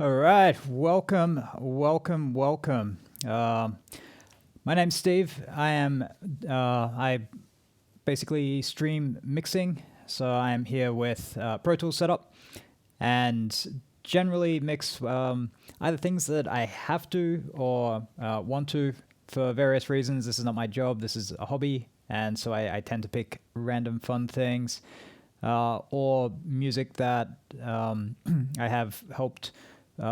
All right, welcome. My name's Steve. I basically stream mixing, so I am here with Pro Tools setup, and generally mix either things that I have to or want to for various reasons. This is not my job. This is a hobby, and so I tend to pick random fun things or music that I have helped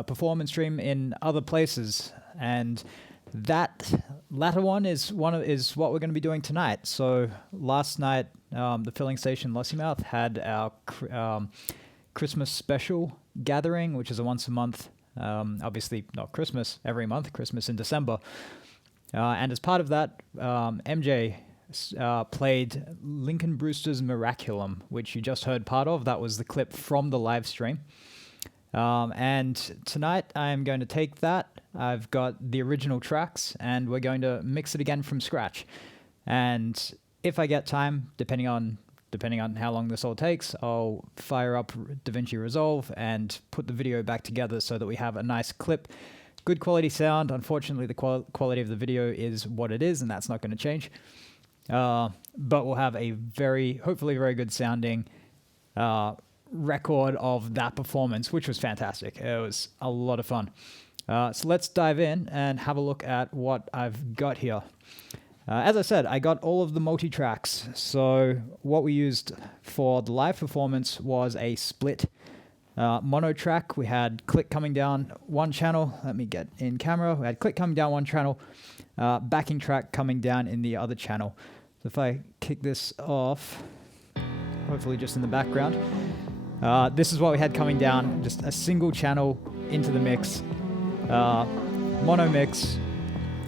perform and stream in other places, and that latter one is what we're going to be doing tonight. So last night, the filling station Lossiemouth had our Christmas special gathering, which is a once a month. Obviously not Christmas every month, Christmas in December. And as part of that, MJ played Lincoln Brewster's Miraculum, which you just heard part of. That was the clip from the live stream. And tonight I'm going to take that. I've got the original tracks, and we're going to mix it again from scratch. And if I get time, depending on how long this all takes, I'll fire up DaVinci Resolve and put the video back together so that we have a nice clip. Good quality sound. Unfortunately, the quality of the video is what it is, and that's not going to change. But we'll have a hopefully very good sounding record of that performance, which was fantastic. It was a lot of fun. So let's dive in and have a look at what I've got here. As I said, I got all of the multi-tracks. So what we used for the live performance was a split mono track. We had click coming down one channel. Let me get in camera. We had click coming down one channel, backing track coming down in the other channel. So if I kick this off, hopefully just in the background, this is what we had coming down, just a single channel into the mix, mono mix,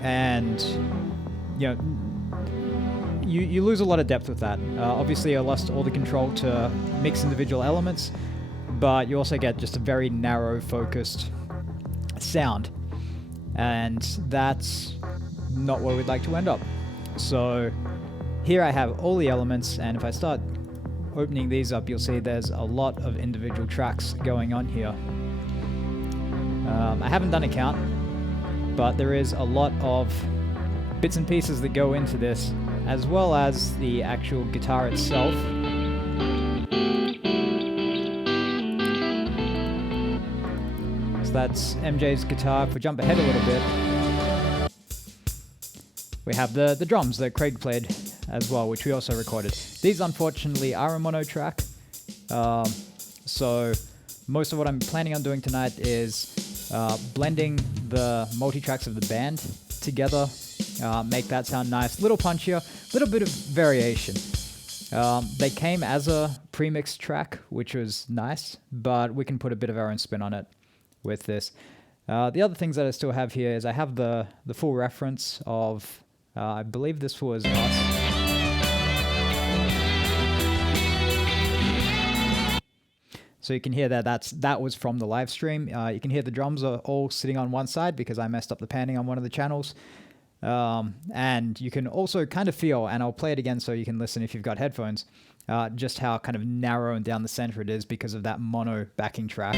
and you lose a lot of depth with that. Obviously I lost all the control to mix individual elements, but you also get just a very narrow focused sound, and that's not where we'd like to end up. So here I have all the elements, and if I start opening these up, you'll see there's a lot of individual tracks going on here. I haven't done a count, but there is a lot of bits and pieces that go into this, as well as the actual guitar itself. So that's MJ's guitar. If we jump ahead a little bit, we have the drums that Craig played as well, which we also recorded. These unfortunately are a mono track, so most of what I'm planning on doing tonight is blending the multi-tracks of the band together, make that sound nice, little punchier, little bit of variation. They came as a pre-mixed track, which was nice, but we can put a bit of our own spin on it with this. The other things that I still have here is I have the full reference of, I believe this was us. So you can hear that was from the live stream. You can hear the drums are all sitting on one side because I messed up the panning on one of the channels. And you can also kind of feel, and I'll play it again so you can listen if you've got headphones, just how kind of narrow and down the center it is because of that mono backing track.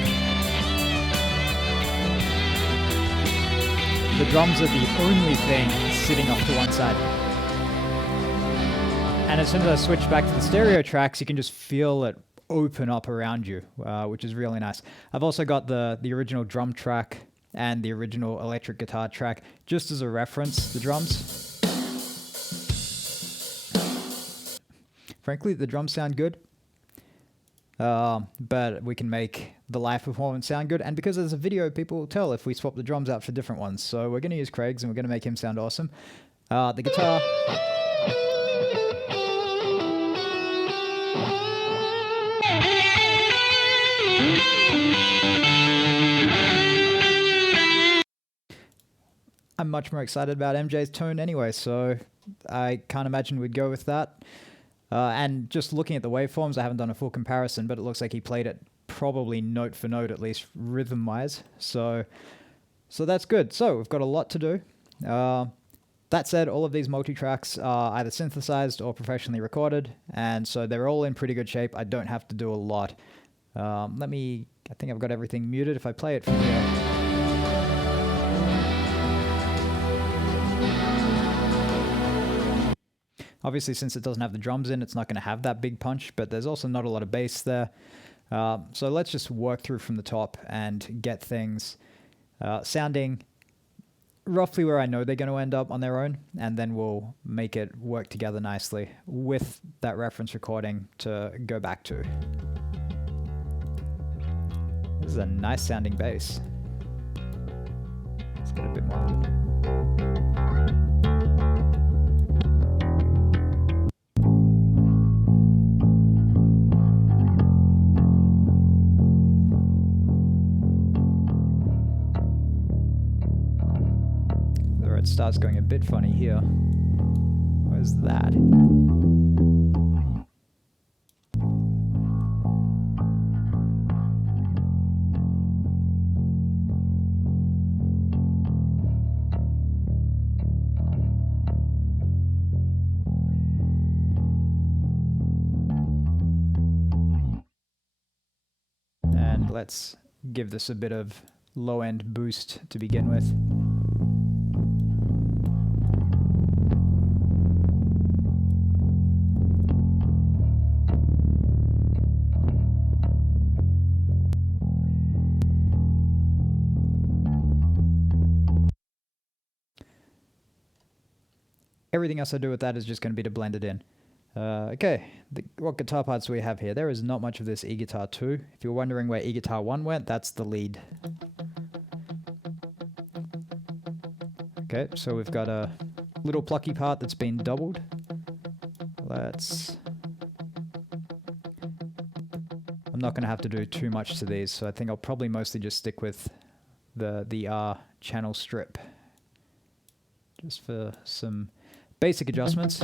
The drums are the only thing sitting off to one side. And as soon as I switch back to the stereo tracks, you can just feel it open up around you, which is really nice. I've also got the original drum track and the original electric guitar track just as a reference, the drums. Frankly, the drums sound good, but we can make the live performance sound good, and because there's a video, people will tell if we swap the drums out for different ones. So we're going to use Craig's, and we're going to make him sound awesome. The guitar... I'm much more excited about MJ's tone anyway, so I can't imagine we'd go with that. And just looking at the waveforms, I haven't done a full comparison, but it looks like he played it probably note for note, at least rhythm-wise. So that's good. So we've got a lot to do. That said, all of these multi-tracks are either synthesized or professionally recorded, and so they're all in pretty good shape. I don't have to do a lot. I think I've got everything muted. If I play it from here. Obviously, since it doesn't have the drums in, it's not going to have that big punch, but there's also not a lot of bass there. So let's just work through from the top and get things sounding roughly where I know they're going to end up on their own, and then we'll make it work together nicely with that reference recording to go back to. This is a nice sounding bass. Let's get a bit more of it. It starts going a bit funny here. Where's that? And let's give this a bit of low-end boost to begin with. Everything else I do with that is just going to be to blend it in. Okay, what guitar parts do we have here? There is not much of this E-Guitar 2. If you're wondering where E-Guitar 1 went, that's the lead. Okay, so we've got a little plucky part that's been doubled. I'm not going to have to do too much to these, so I think I'll probably mostly just stick with the R channel strip. Just for some basic adjustments.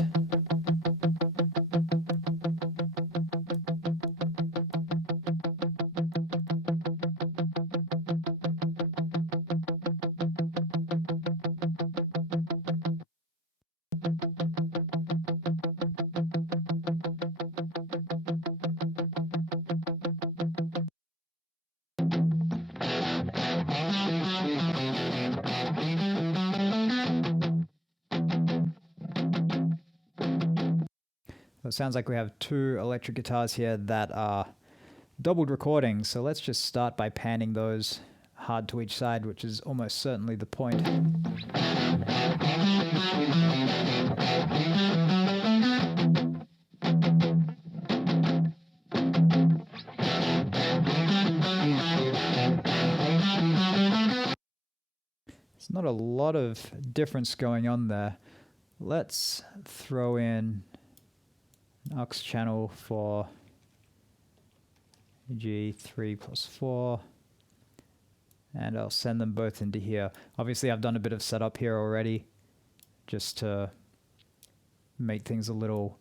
It sounds like we have two electric guitars here that are doubled recordings, so let's just start by panning those hard to each side, which is almost certainly the point. There's not a lot of difference going on there. Let's throw in aux channel for G3 plus 4, and I'll send them both into here. Obviously I've done a bit of setup here already just to make things a little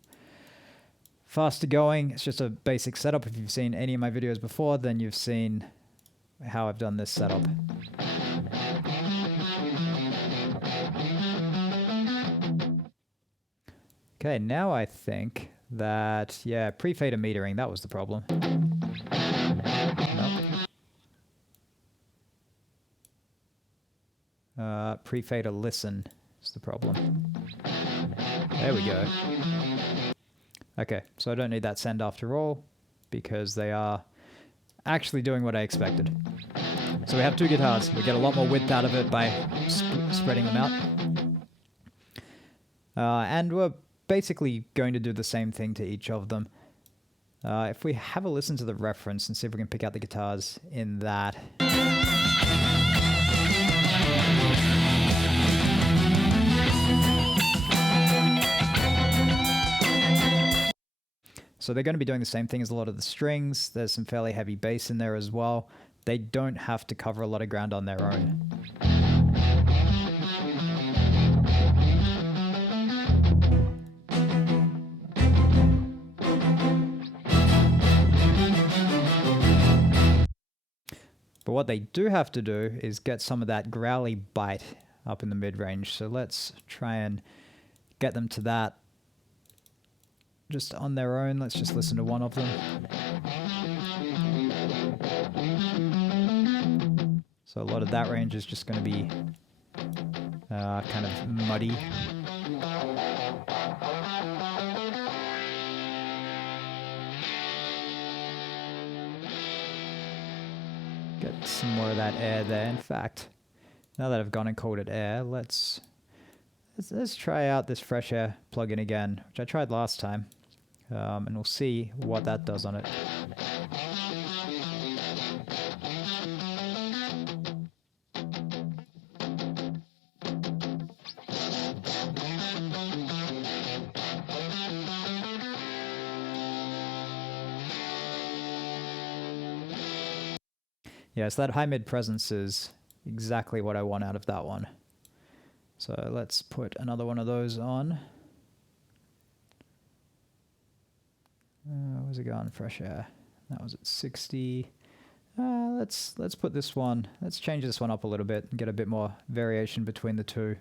faster going. It's just a basic setup. If you've seen any of my videos before, then you've seen how I've done this setup. Okay, now I think that, yeah, pre-fader metering, that was the problem. Nope. Pre-fader listen is the problem. There we go. Okay, so I don't need that send after all, because they are actually doing what I expected. So we have two guitars. We get a lot more width out of it by spreading them out. And we're basically going to do the same thing to each of them. If we have a listen to the reference and see if we can pick out the guitars in that. So they're going to be doing the same thing as a lot of the strings. There's some fairly heavy bass in there as well. They don't have to cover a lot of ground on their own. But what they do have to do is get some of that growly bite up in the mid-range. So let's try and get them to that just on their own. Let's just listen to one of them. So a lot of that range is just going to be kind of muddy. Get some more of that air there. In fact, now that I've gone and called it air, let's try out this fresh air plugin again, which I tried last time, and we'll see what that does on it. Yeah, so that high mid presence is exactly what I want out of that one. So let's put another one of those on. Where's it going? Fresh air. That was at 60. Let's put this one. Let's change this one up a little bit and get a bit more variation between the two.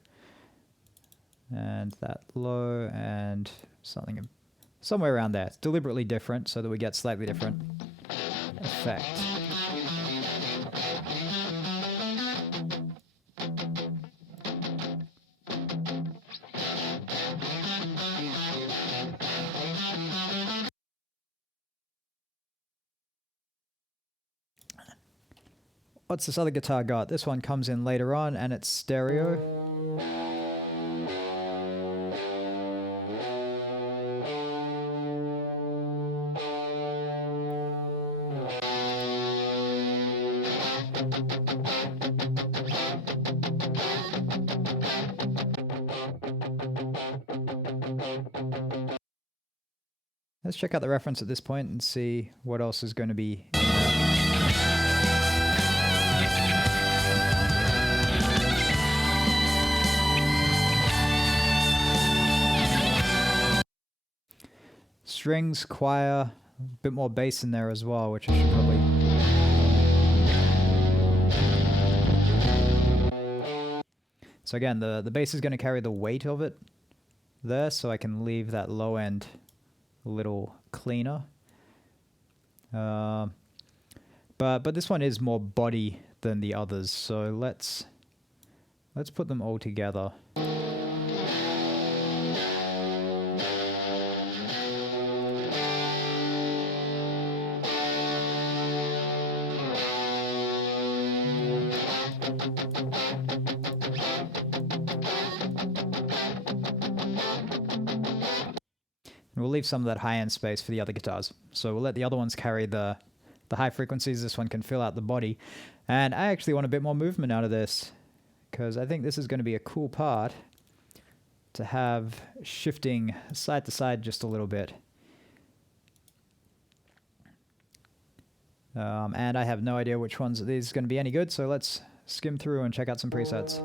And that low and something somewhere around there. It's deliberately different so that we get slightly different effect. What's this other guitar got? This one comes in later on and it's stereo. Let's check out the reference at this point and see what else is going to be in there. Strings, choir, a bit more bass in there as well, which I should probably... So again, the bass is going to carry the weight of it there, so I can leave that low end a little cleaner. But this one is more body than the others, so let's put them all together. And we'll leave some of that high-end space for the other guitars. So we'll let the other ones carry the high frequencies. This one can fill out the body. And I actually want a bit more movement out of this, because I think this is going to be a cool part to have shifting side to side just a little bit. And I have no idea which ones of these are going to be any good, so let's skim through and check out some presets.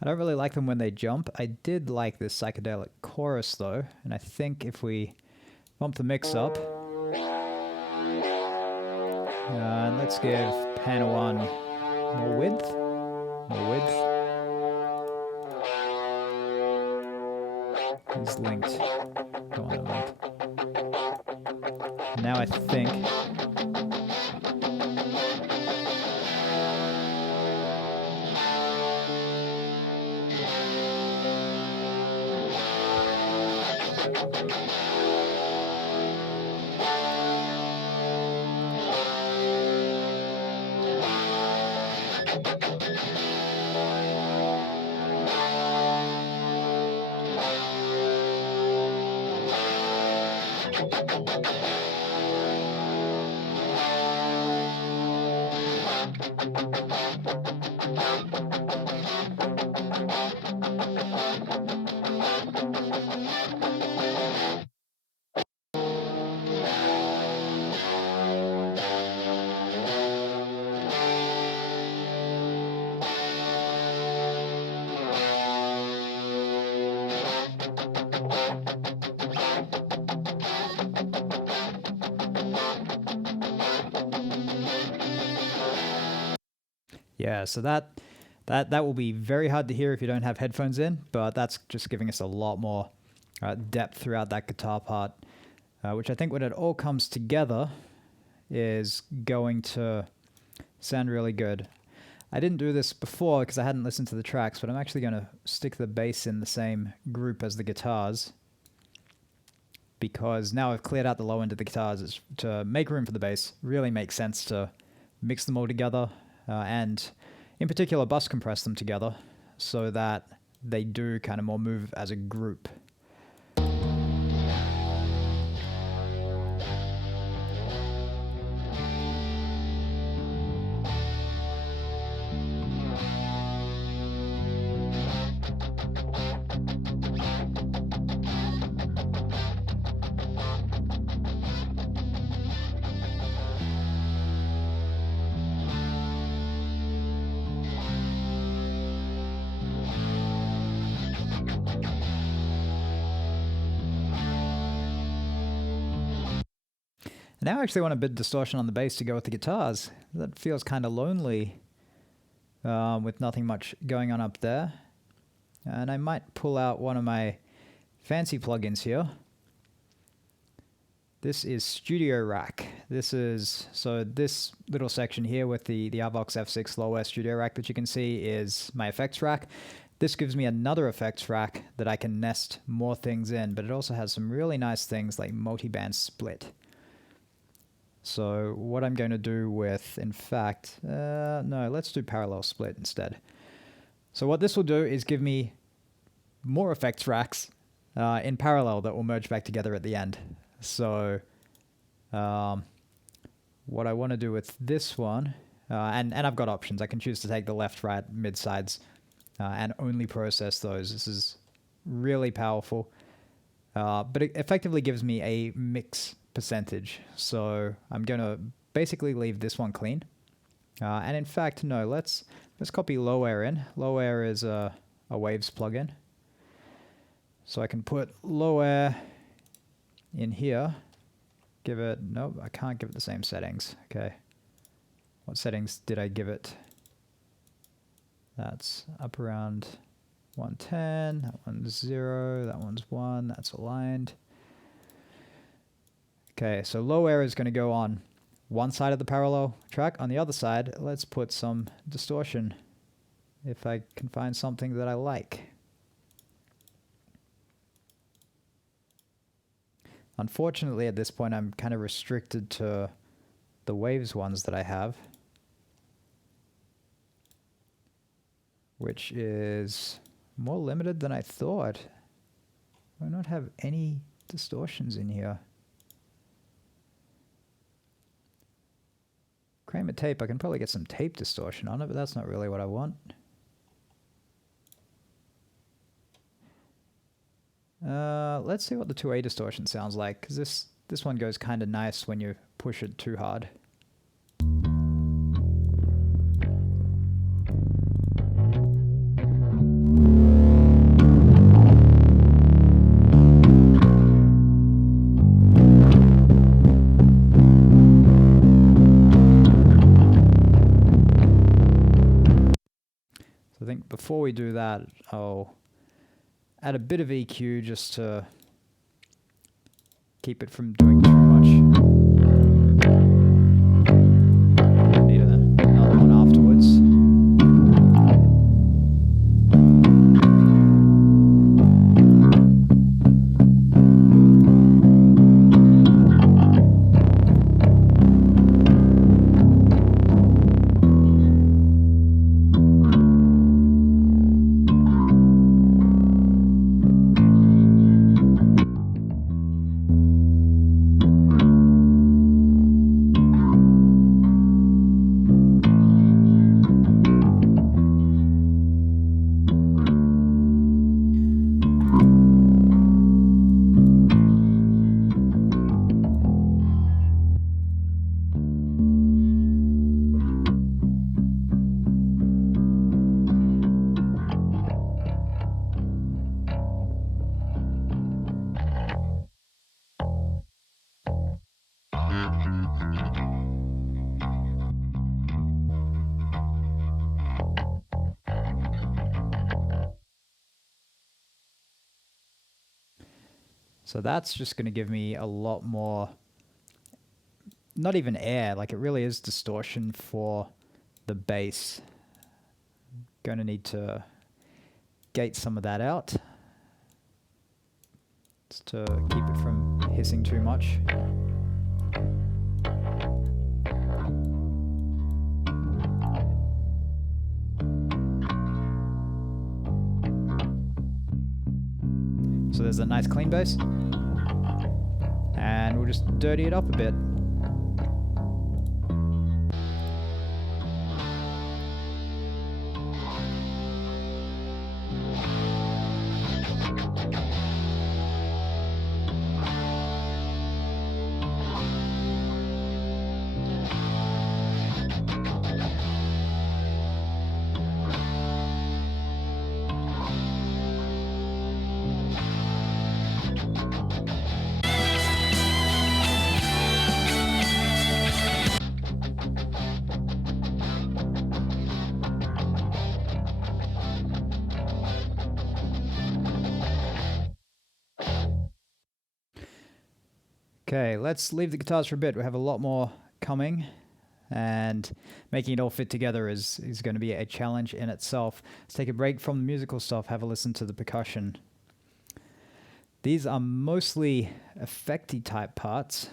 I don't really like them when they jump. I did like this psychedelic chorus though, and I think if we bump the mix up, and let's give panel 1 more width, It's linked. Don't want it linked. Now I think Yeah, so that will be very hard to hear if you don't have headphones in, but that's just giving us a lot more depth throughout that guitar part, which I think when it all comes together is going to sound really good. I didn't do this before because I hadn't listened to the tracks, but I'm actually going to stick the bass in the same group as the guitars, because now I've cleared out the low end of the guitars. It's to make room for the bass. Really makes sense to mix them all together and in particular bus compress them together so that they do kind of more move as a group. Now I actually want a bit of distortion on the bass to go with the guitars. That feels kind of lonely with nothing much going on up there. And I might pull out one of my fancy plugins here. This is Studio Rack. This little section here with the Avox F6 Low-Air Studio Rack that you can see is my effects rack. This gives me another effects rack that I can nest more things in, but it also has some really nice things like multi-band split. So what I'm going to do with, in fact, no, let's do parallel split instead. So what this will do is give me more effects racks in parallel that will merge back together at the end. So what I want to do with this one, and I've got options. I can choose to take the left, right, mid sides and only process those. This is really powerful, but it effectively gives me a mix percentage. So I'm going to basically leave this one clean. And in fact, no, let's copy low air in. Low air is a waves plugin. So I can put low air in here. Give it, nope, I can't give it the same settings. Okay. What settings did I give it? That's up around 110. That one's 0. That one's 1. That's aligned. Okay, so low air is going to go on one side of the parallel track. On the other side, let's put some distortion if I can find something that I like. Unfortunately, at this point, I'm kind of restricted to the waves ones that I have, which is more limited than I thought. I don't have any distortions in here. Kramer tape, I can probably get some tape distortion on it, but that's not really what I want. Let's see what the 2A distortion sounds like, because this one goes kind of nice when you push it too hard. I think before we do that, I'll add a bit of EQ just to keep it from doing too much. Need another one afterwards. So that's just going to give me a lot more, not even air, like it really is distortion for the bass. Going to need to gate some of that out just to keep it from hissing too much. So there's a nice clean bass, and we'll just dirty it up a bit. Okay, let's leave the guitars for a bit. We have a lot more coming, and making it all fit together is going to be a challenge in itself. Let's take a break from the musical stuff, have a listen to the percussion. These are mostly effecty type parts,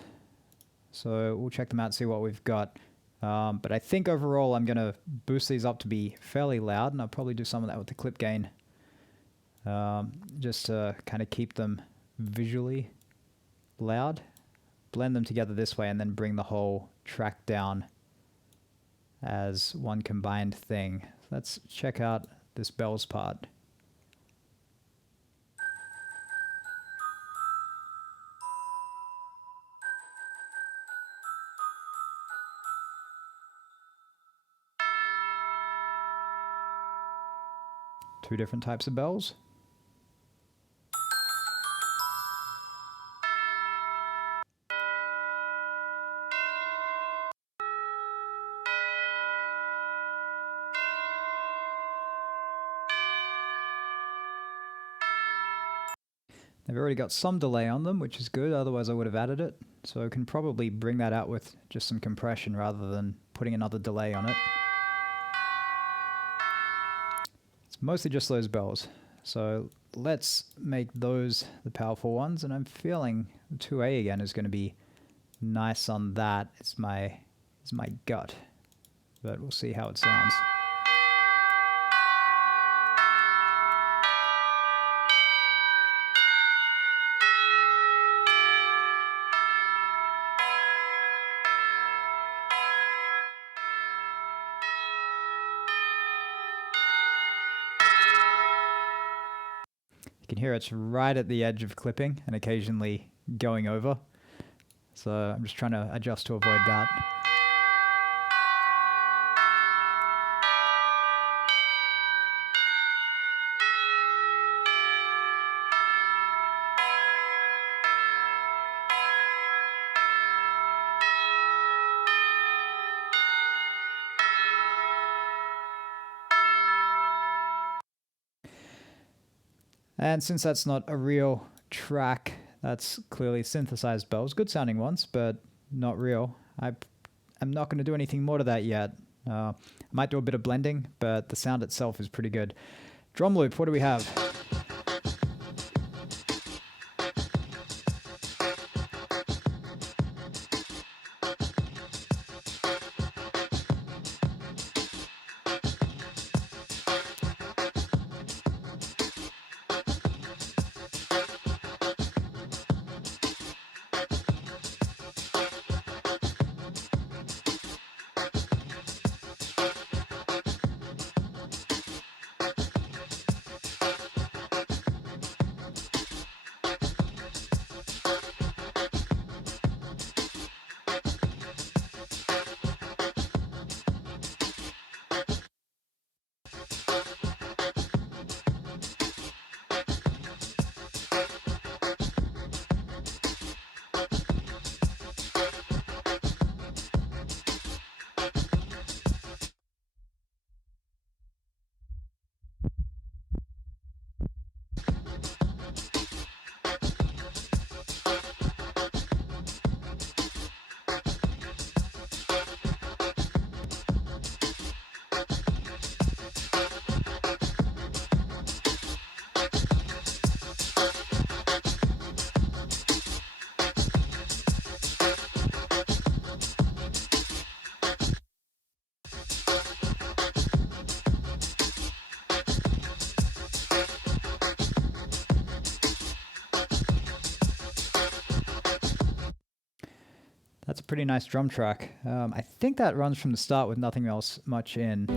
so we'll check them out and see what we've got. But I think overall I'm going to boost these up to be fairly loud, and I'll probably do some of that with the clip gain, just to kind of keep them visually loud. Blend them together this way and then bring the whole track down as one combined thing. Let's check out this bells part. Two different types of bells. They've already got some delay on them, which is good, otherwise I would have added it. So I can probably bring that out with just some compression rather than putting another delay on it. It's mostly just those bells. So let's make those the powerful ones, and I'm feeling 2A again is going to be nice on that. It's my gut, but we'll see how it sounds. You can hear it's right at the edge of clipping and occasionally going over. So I'm just trying to adjust to avoid that. And since that's not a real track, that's clearly synthesized bells. Good sounding ones, but not real. I'm not going to do anything more to that yet. I might do a bit of blending, but the sound itself is pretty good. Drum loop, what do we have? That's a pretty nice drum track. I think that runs from the start with nothing else much in.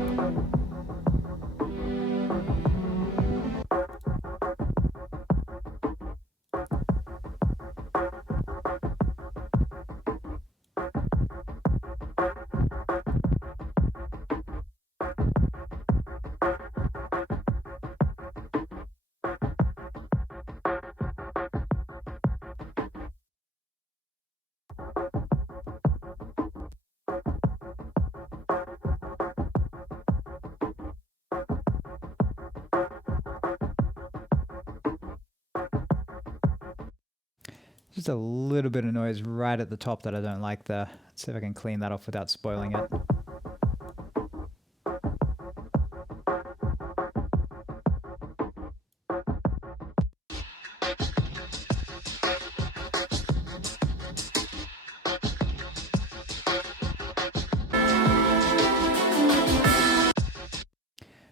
Just a little bit of noise right at the top that I don't like there. Let's see if I can clean that off without spoiling it.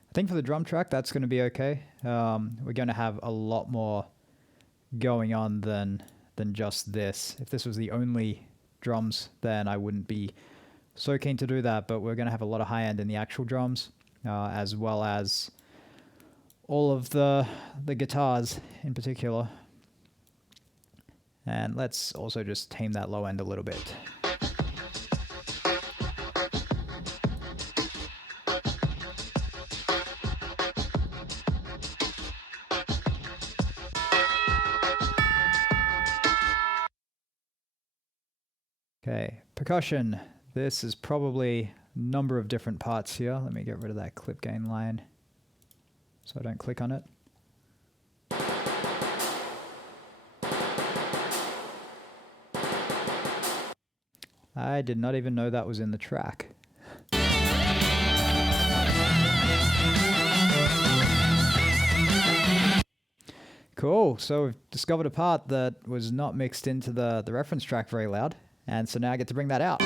I think for the drum track, that's going to be okay. We're going to have a lot more going on than just this. If this was the only drums, then I wouldn't be so keen to do that, but we're going to have a lot of high end in the actual drums, as well as all of the guitars in particular. And let's also just tame that low end a little bit. Okay, percussion. This is probably a number of different parts here. Let me get rid of that clip gain line so I don't click on it. I did not even know that was in the track. Cool, so we've discovered a part that was not mixed into the reference track very loud. And so now I get to bring that out.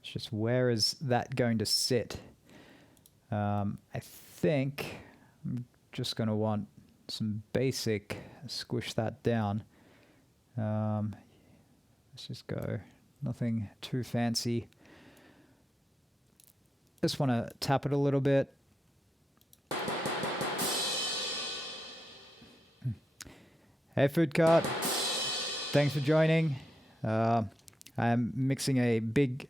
It's just, where is that going to sit? I think I'm just going to want some basic squish that down. Let's just go, nothing too fancy. Just want to tap it a little bit. Hey, Food Cart. Thanks for joining. I'm mixing a big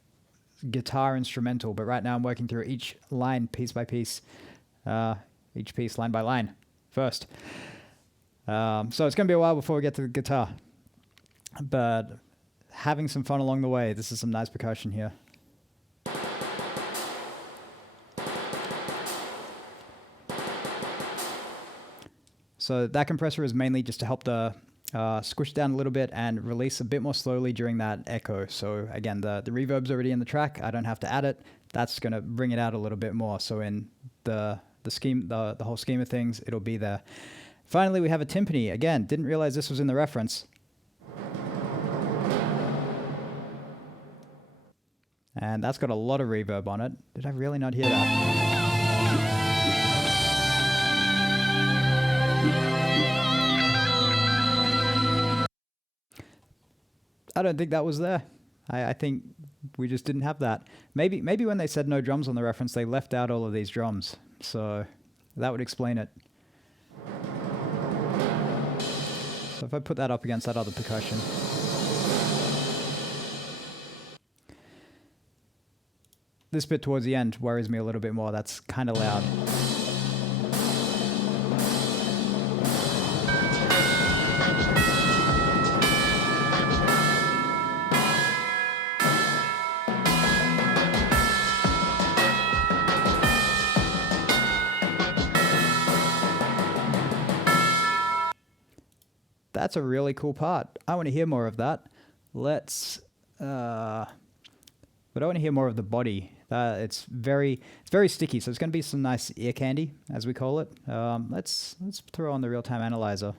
guitar instrumental, but right now I'm working through each line piece by piece. Each piece line by line first. So it's going to be a while before we get to the guitar. But having some fun along the way. This is some nice percussion here. So that compressor is mainly just to help the squish down a little bit and release a bit more slowly during that echo. So again, the reverb's already in the track. I don't have to add it. That's going to bring it out a little bit more. So in the whole scheme of things, it'll be there. Finally, we have a timpani. Again, didn't realize this was in the reference. And that's got a lot of reverb on it. Did I really not hear that? I don't think that was there. I think we just didn't have that. Maybe when they said no drums on the reference, they left out all of these drums. So that would explain it. So if I put that up against that other percussion. This bit towards the end worries me a little bit more. That's kind of loud. That's a really cool part. I want to hear more of that. But I want to hear more of the body. It's very sticky, so it's going to be some nice ear candy, as we call it. Let's throw on the real-time analyzer.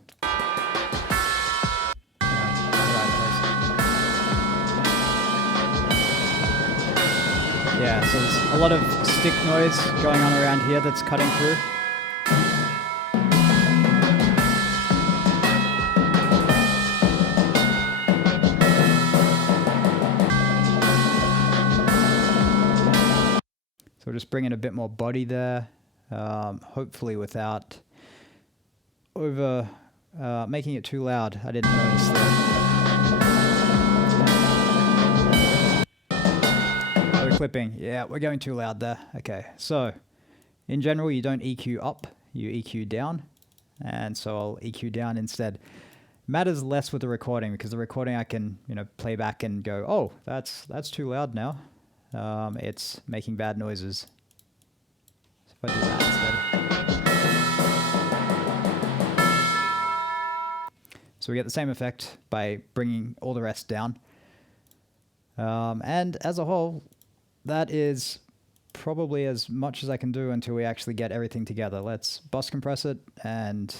Yeah, so there's a lot of stick noise going on around here that's cutting through. So we're just bringing a bit more body there, hopefully without over making it too loud. I didn't notice that. We're clipping. Yeah, we're going too loud there. Okay, so in general, you don't EQ up, you EQ down. And so I'll EQ down instead. Matters less with the recording, because the recording I can, play back and go, oh, that's too loud now. It's making bad noises. So if I do that instead. So we get the same effect by bringing all the rest down. And as a whole, that is probably as much as I can do until we actually get everything together. Let's bus compress it, and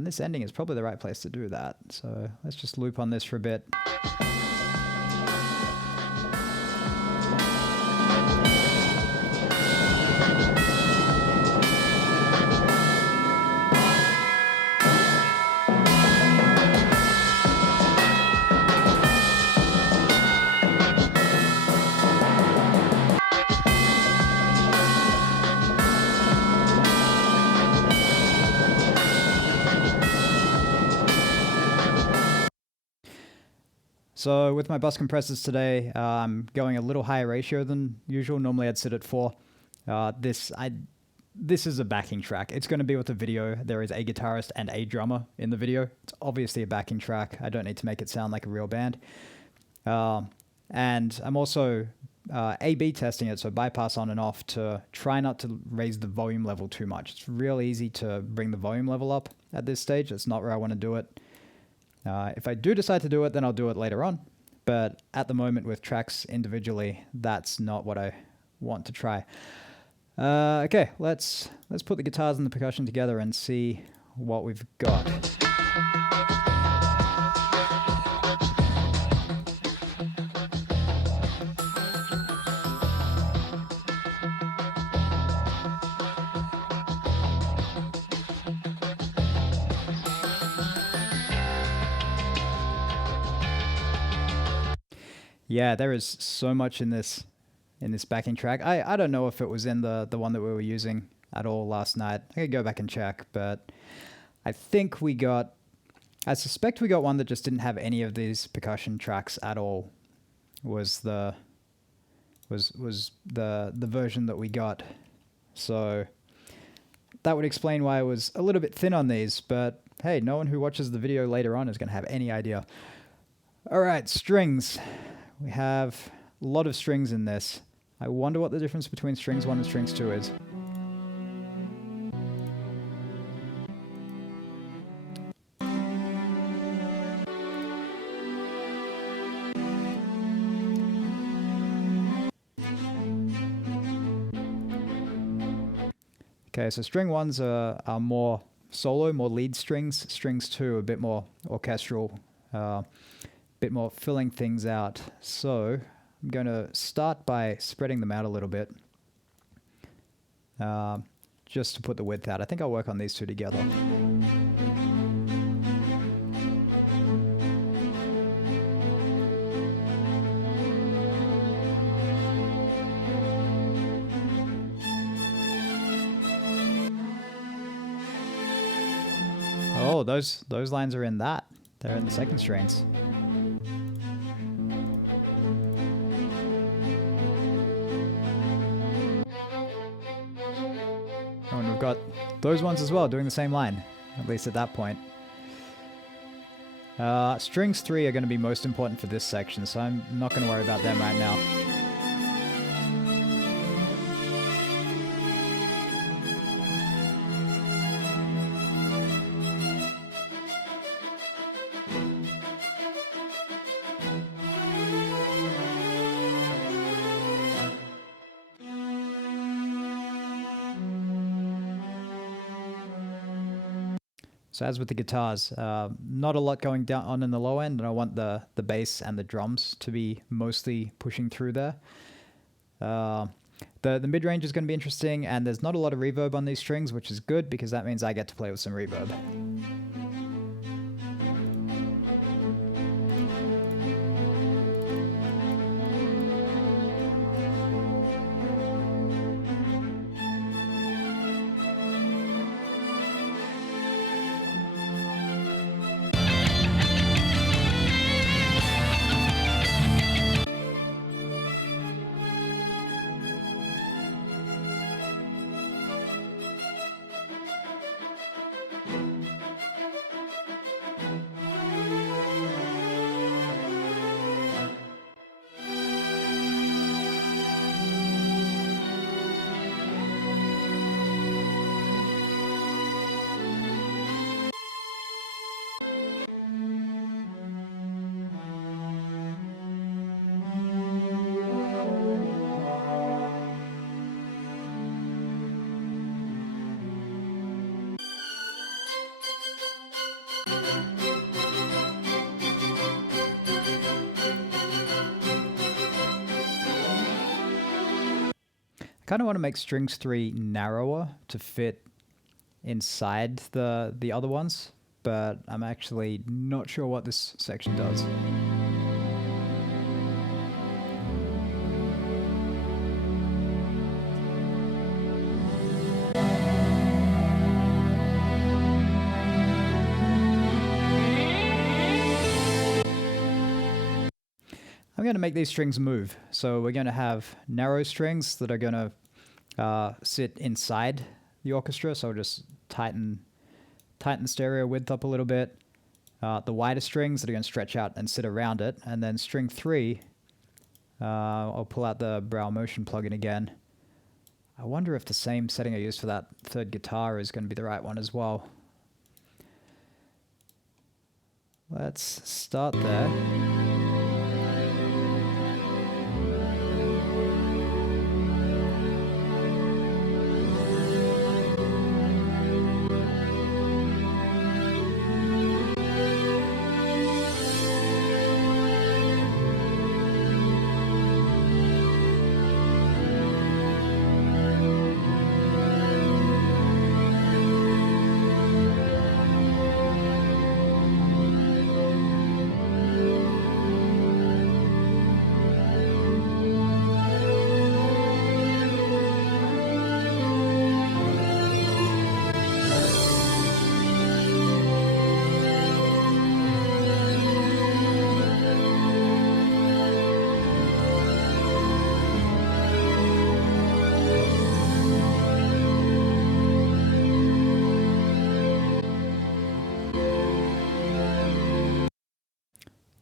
this ending is probably the right place to do that. So let's just loop on this for a bit. So with my bus compressors today, I'm going a little higher ratio than usual. Normally I'd sit at 4. This is a backing track. It's going to be with the video. There is a guitarist and a drummer in the video. It's obviously a backing track. I don't need to make it sound like a real band. And I'm also A/B testing it, so bypass on and off, to try not to raise the volume level too much. It's real easy to bring the volume level up at this stage. That's not where I want to do it. If I do decide to do it, then I'll do it later on. But at the moment, with tracks individually, that's not what I want to try. Okay, let's put the guitars and the percussion together and see what we've got. Yeah, there is so much in this backing track. I don't know if it was in the one that we were using at all last night. I could go back and check, but I suspect we got one that just didn't have any of these percussion tracks at all. Was the version that we got. So that would explain why I was a little bit thin on these, but hey, no one who watches the video later on is going to have any idea. All right, strings. We have a lot of strings in this. I wonder what the difference between strings 1 and strings 2 is. Okay, so string 1s are more solo, more lead strings. Strings 2 are a bit more orchestral, bit more filling things out. So I'm going to start by spreading them out a little bit, just to put the width out. I think I'll work on these two together. Oh, those lines are in that. They're in the second strings. And we've got those ones as well, doing the same line, at least at that point. Strings 3 are going to be most important for this section, so I'm not going to worry about them right now. So as with the guitars, not a lot going down on in the low end, and I want the bass and the drums to be mostly pushing through there. The mid-range is going to be interesting, and there's not a lot of reverb on these strings, which is good because that means I get to play with some reverb. I kind of want to make strings 3 narrower to fit inside the other ones, but I'm actually not sure what this section does. I'm going to make these strings move. So we're going to have narrow strings that are going to sit inside the orchestra. So we'll just tighten the stereo width up a little bit. The wider strings that are going to stretch out and sit around it. And then string 3, I'll pull out the brow motion plugin again. I wonder if the same setting I used for that third guitar is going to be the right one as well. Let's start there.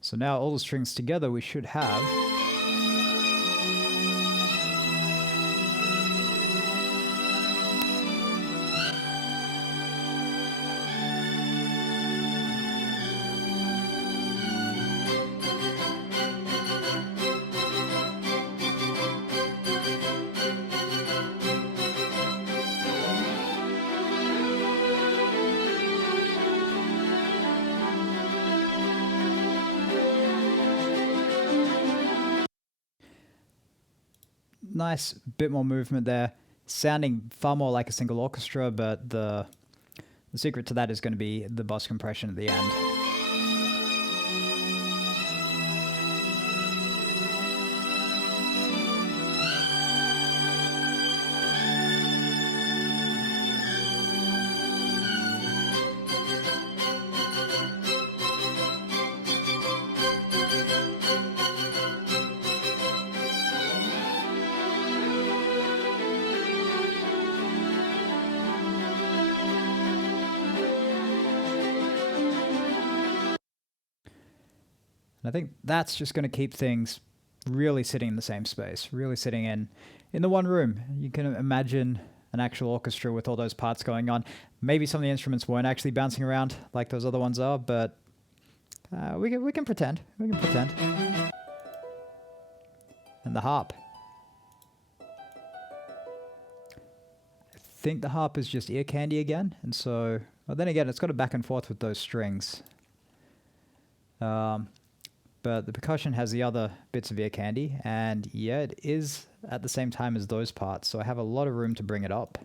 So now all the strings together we should have nice bit more movement there, sounding far more like a single orchestra, but the secret to that is going to be the bus compression at the end. And I think that's just going to keep things really sitting in the same space, really sitting in the one room. You can imagine an actual orchestra with all those parts going on. Maybe some of the instruments weren't actually bouncing around like those other ones are, but we can pretend. We can pretend. And the harp. I think the harp is just ear candy again, and so... Well, then again, it's got a back and forth with those strings. but the percussion has the other bits of ear candy, and yeah, it is at the same time as those parts, so I have a lot of room to bring it up.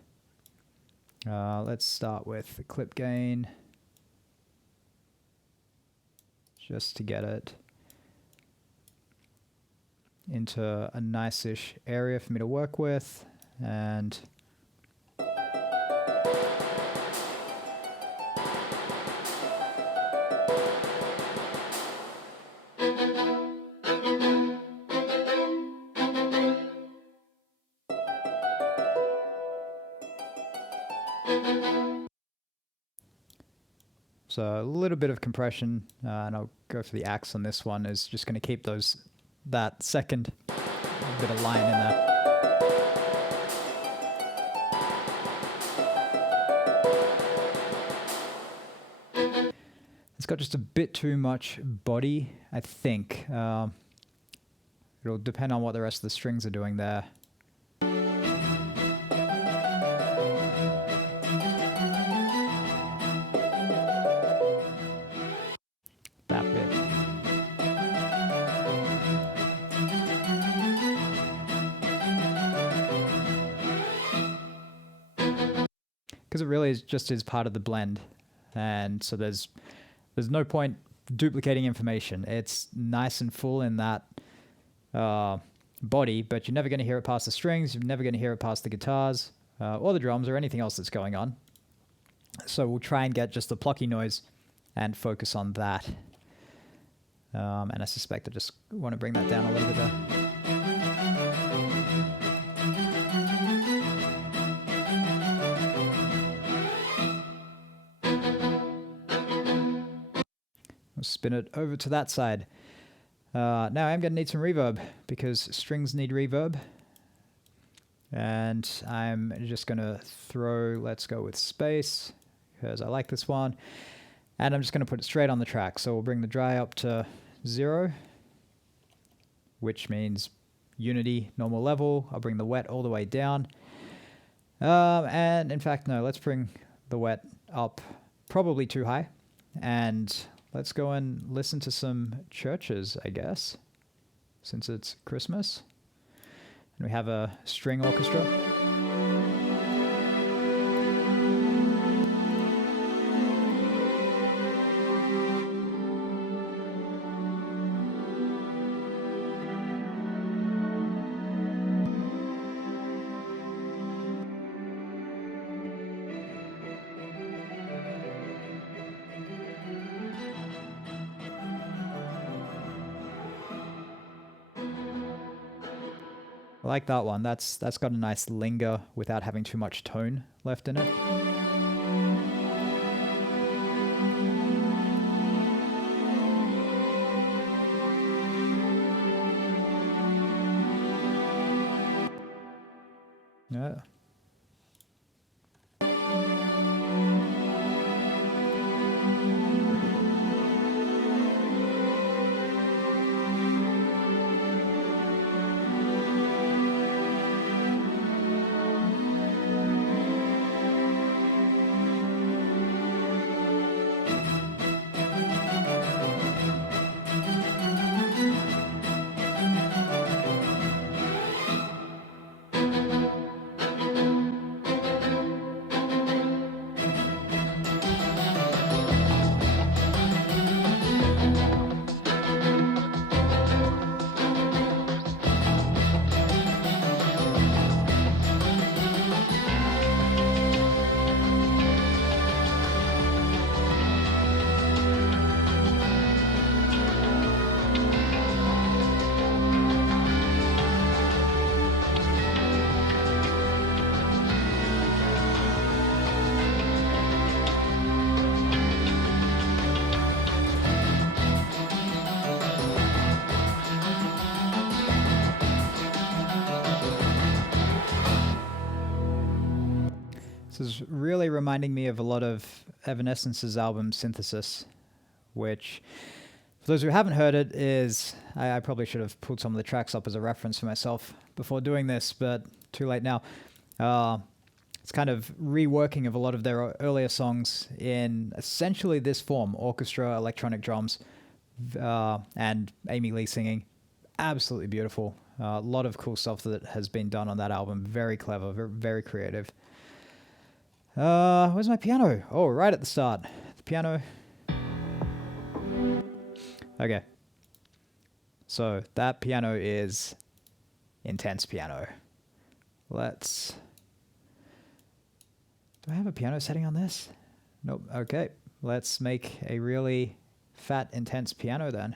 Let's start with the clip gain, just to get it into a nice-ish area for me to work with, and so a little bit of compression, and I'll go for the axe on this one, is just going to keep that second bit of line in there. It's got just a bit too much body, I think. It'll depend on what the rest of the strings are doing there. That bit. Because it really is part of the blend, and so there's no point duplicating information. It's nice and full in that body, but you're never going to hear it past the strings. You're never going to hear it past the guitars or the drums or anything else that's going on. So we'll try and get just the plucky noise and focus on that. And I suspect I just want to bring that down a little bit there. We'll spin it over to that side. Now I'm going to need some reverb, because strings need reverb. And I'm just going to let's go with space, because I like this one. And I'm just going to put it straight on the track. So we'll bring the dry up to 0, which means unity, normal level. I'll bring the wet all the way down. And in fact, no, let's bring the wet up probably too high. And let's go and listen to some churches, I guess, since it's Christmas. And we have a string orchestra. I like that one. That's got a nice linger without having too much tone left in it. Yeah. This is really reminding me of a lot of Evanescence's album Synthesis, which, for those who haven't heard it, is... I probably should have pulled some of the tracks up as a reference for myself before doing this, but too late now. It's kind of reworking of a lot of their earlier songs in essentially this form, orchestra, electronic drums, and Amy Lee singing. Absolutely beautiful. A lot of cool stuff that has been done on that album. Very clever, very, very creative. Where's my piano? Oh, right at the start. The piano. Okay. So that piano is intense piano. Let's... Do I have a piano setting on this? Nope. Okay. Let's make a really fat, intense piano then.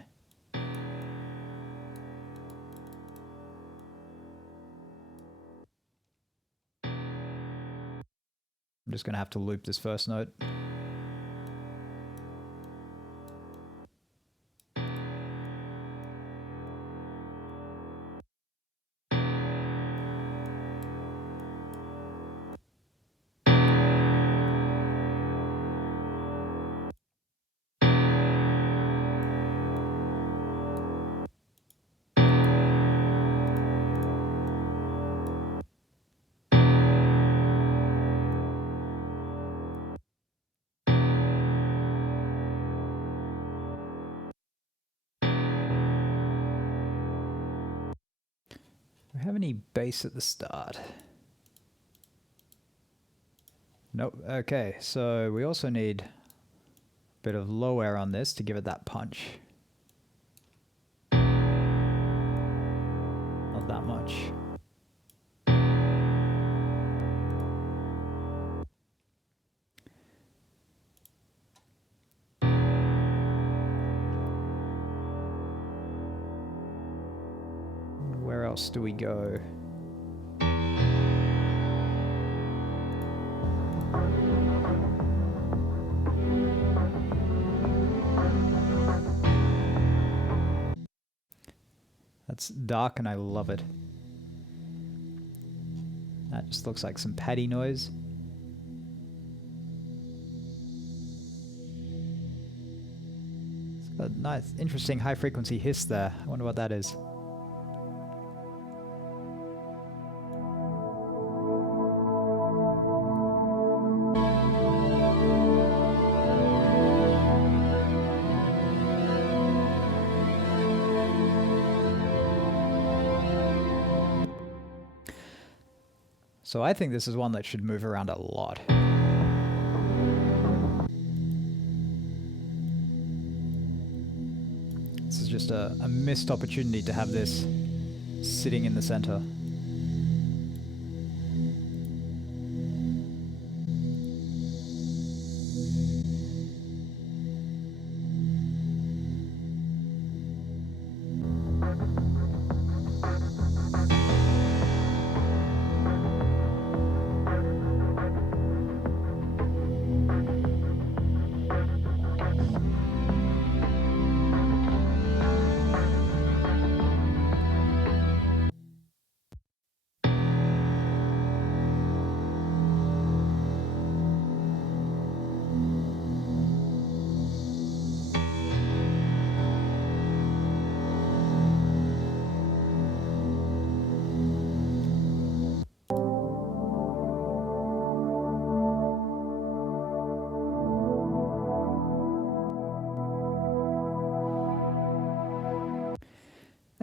I'm just going to have to loop this first note. Do we have any bass at the start? Nope. Okay, so we also need a bit of low air on this to give it that punch. Not that much. Where else do we go? That's dark and I love it. That just looks like some paddy noise. It's got a nice, interesting high frequency hiss there. I wonder what that is. So I think this is one that should move around a lot. This is just a missed opportunity to have this sitting in the center.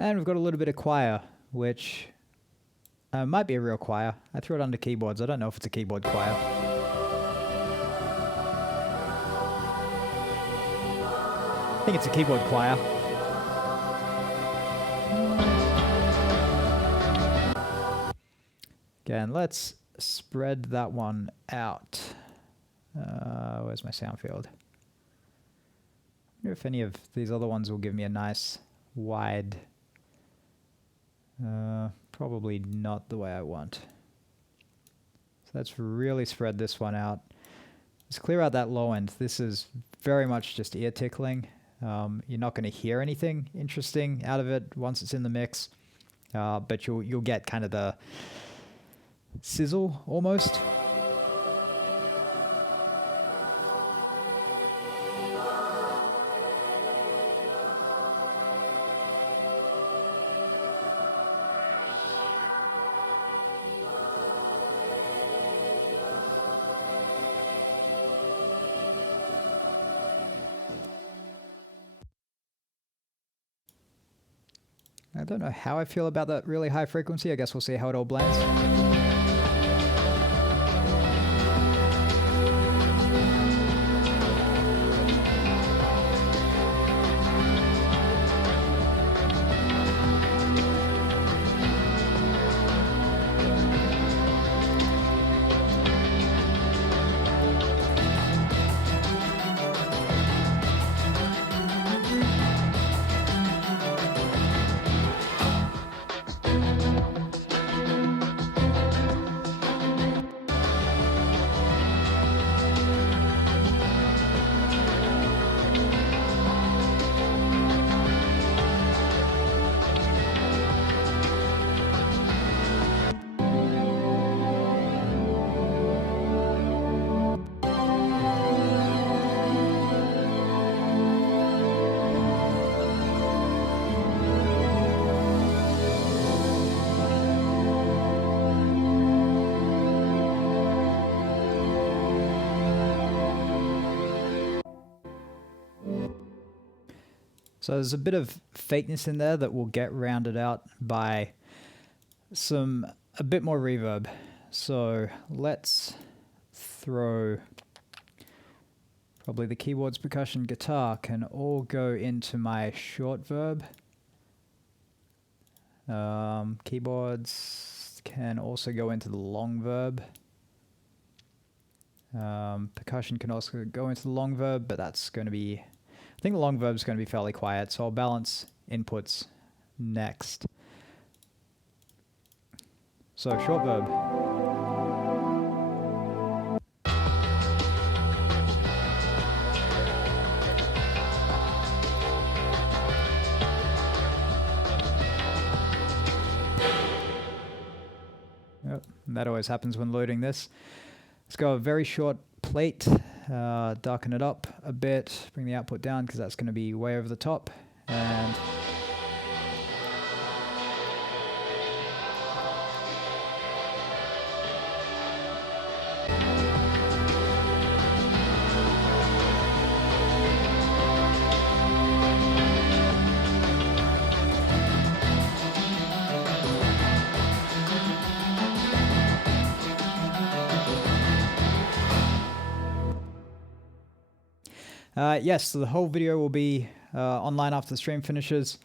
And we've got a little bit of choir, which might be a real choir. I threw it under keyboards. I don't know if it's a keyboard choir. I think it's a keyboard choir. Again, let's spread that one out. Where's my sound field? I wonder if any of these other ones will give me a nice wide... probably not the way I want. So let's really spread this one out. Let's clear out that low end. This is very much just ear tickling. You're not going to hear anything interesting out of it once it's in the mix, but you'll get kind of the sizzle almost. don't know how I feel about that really high frequency. I guess we'll see how it all blends. So there's a bit of fakeness in there that will get rounded out by a bit more reverb. So let's throw probably the keyboards, percussion, guitar can all go into my short verb. Keyboards can also go into the long verb. Percussion can also go into the long verb, but that's going to be, I think the long verb is going to be fairly quiet, so I'll balance inputs next. So short verb. Yep, that always happens when loading this. Let's go a very short plate, darken it up a bit, bring the output down because that's going to be way over the top, and yes, so the whole video will be online after the stream finishes.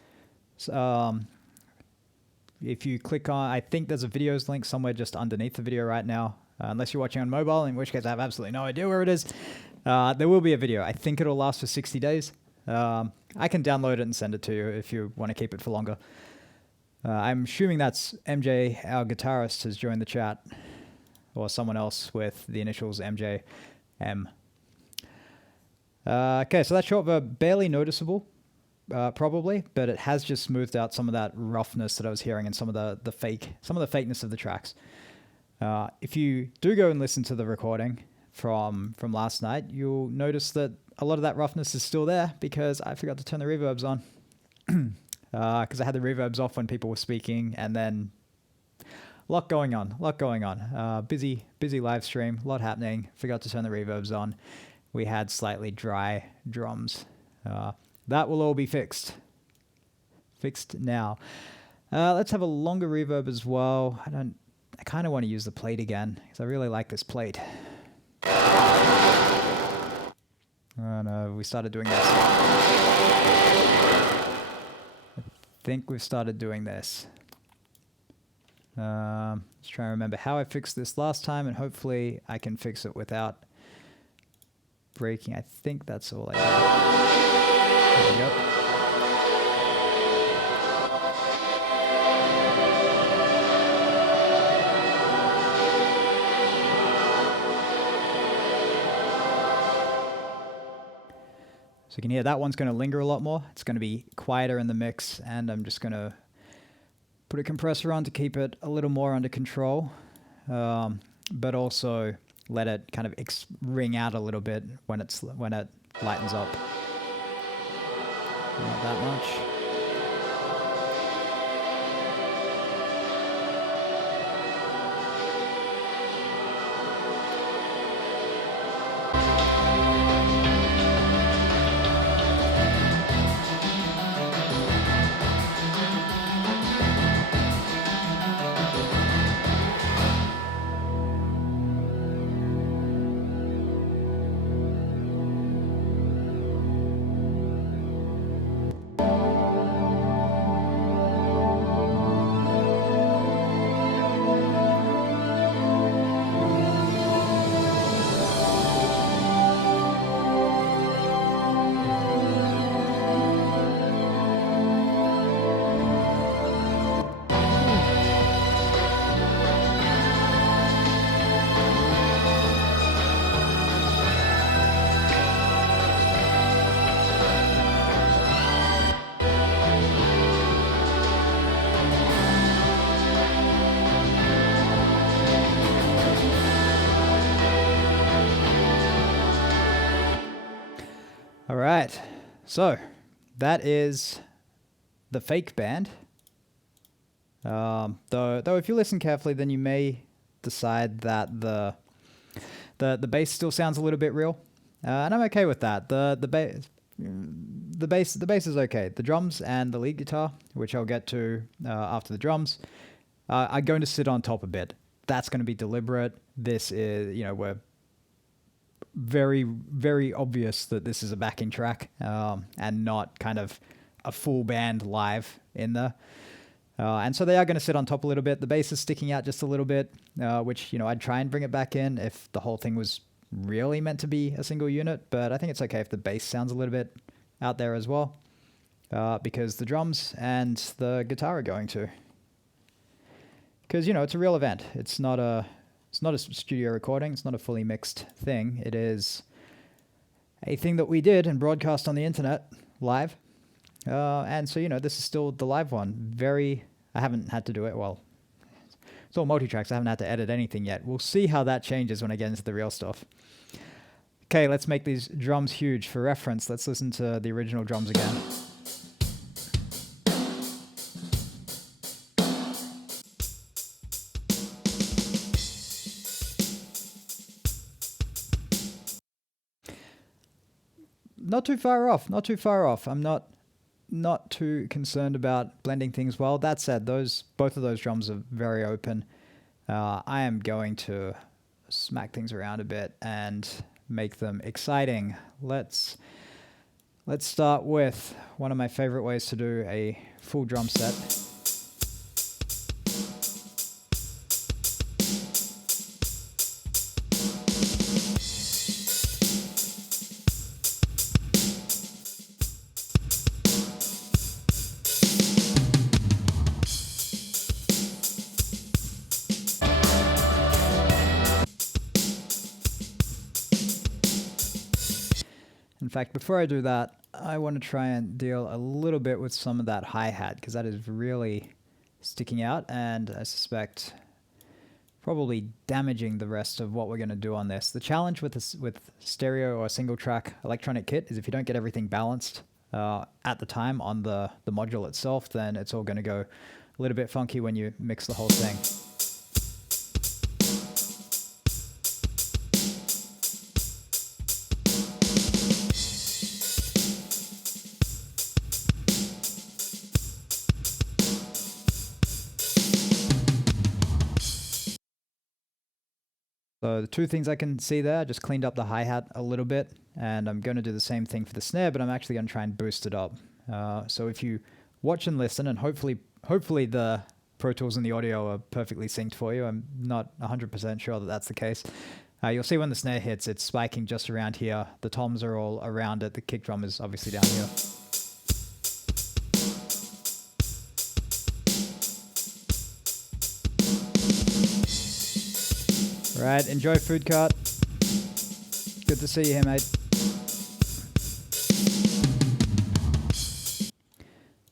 If you click on, I think there's a videos link somewhere just underneath the video right now, unless you're watching on mobile, in which case I have absolutely no idea where it is. There will be a video. I think it'll last for 60 days. I can download it and send it to you if you want to keep it for longer. I'm assuming that's MJ, our guitarist, has joined the chat, or someone else with the initials MJM. Okay, so that short verb, barely noticeable, probably, but it has just smoothed out some of that roughness that I was hearing and some of the fakeness of the tracks. If you do go and listen to the recording from last night, you'll notice that a lot of that roughness is still there because I forgot to turn the reverbs on. Because I had the reverbs off when people were speaking, and then a lot going on. Busy live stream, a lot happening. Forgot to turn the reverbs on. We had slightly dry drums. That will all be fixed. Fixed now. Let's have a longer reverb as well. I kind of want to use the plate again because I really like this plate. Oh no, we started doing this. I think we've started doing this. Let's try and remember how I fixed this last time, and hopefully I can fix it without breaking. I think that's all I did. There we go. So you can hear that one's going to linger a lot more. It's going to be quieter in the mix, and I'm just going to put a compressor on to keep it a little more under control, but also let it kind of ring out a little bit when it lightens up. Not that much. So that is the fake band. Though if you listen carefully, then you may decide that the bass still sounds a little bit real, and I'm okay with that. The bass is okay. The drums and the lead guitar, which I'll get to after the drums, are going to sit on top a bit. That's going to be deliberate. This is, we're very, very obvious that this is a backing track and not kind of a full band live in there. And so they are going to sit on top a little bit. The bass is sticking out just a little bit, which, I'd try and bring it back in if the whole thing was really meant to be a single unit. But I think it's okay if the bass sounds a little bit out there as well, because the drums and the guitar are going to. Because, it's a real event. It's not a studio recording. It's not a fully mixed thing. It is a thing that we did and broadcast on the internet live. And so, this is still the live one. I haven't had to do it. Well, it's all multi-tracks. I haven't had to edit anything yet. We'll see how that changes when I get into the real stuff. Okay, let's make these drums huge. For reference, let's listen to the original drums again. Not too far off. I'm not too concerned about blending things well. That said, both of those drums are very open. I am going to smack things around a bit and make them exciting. Let's start with one of my favorite ways to do a full drum set. In fact, before I do that, I want to try and deal a little bit with some of that hi-hat, because that is really sticking out, and I suspect probably damaging the rest of what we're going to do on this. The challenge with stereo or single track electronic kit is if you don't get everything balanced at the time on the module itself, then it's all going to go a little bit funky when you mix the whole thing. So the two things I can see there, I just cleaned up the hi-hat a little bit, and I'm going to do the same thing for the snare, but I'm actually going to try and boost it up. So if you watch and listen, and hopefully the Pro Tools and the audio are perfectly synced for you, I'm not 100% sure that that's the case. You'll see when the snare hits, it's spiking just around here. The toms are all around it. The kick drum is obviously down here. Right, enjoy Food Cart. Good to see you here, mate.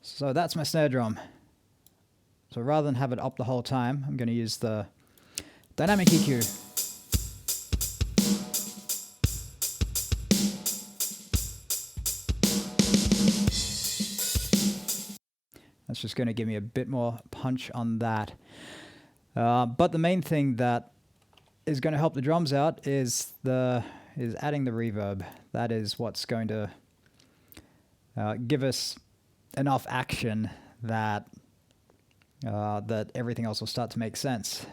So that's my snare drum. So rather than have it up the whole time, I'm going to use the dynamic EQ. That's just going to give me a bit more punch on that. But the main thing that is going to help the drums out is adding the reverb. That is what's going to give us enough action that everything else will start to make sense.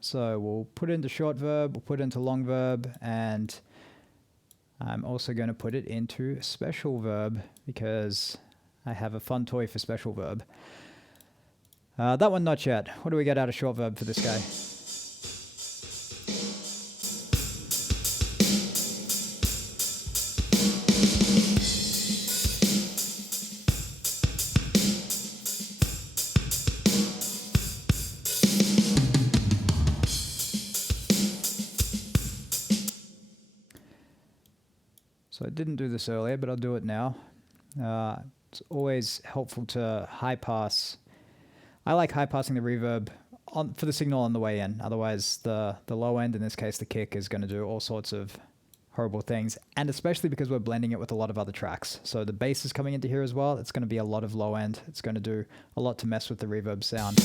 So we'll put it into short verb, we'll put it into long verb, and I'm also going to put it into special verb because I have a fun toy for special verb. That one not yet. What do we get out of short verb for this guy? So I didn't do this earlier, but I'll do it now. It's always helpful to high pass. I like high passing the reverb for the signal on the way in. Otherwise, the low end, in this case the kick, is going to do all sorts of horrible things, and especially because we're blending it with a lot of other tracks. So the bass is coming into here as well. It's going to be a lot of low end. It's going to do a lot to mess with the reverb sound.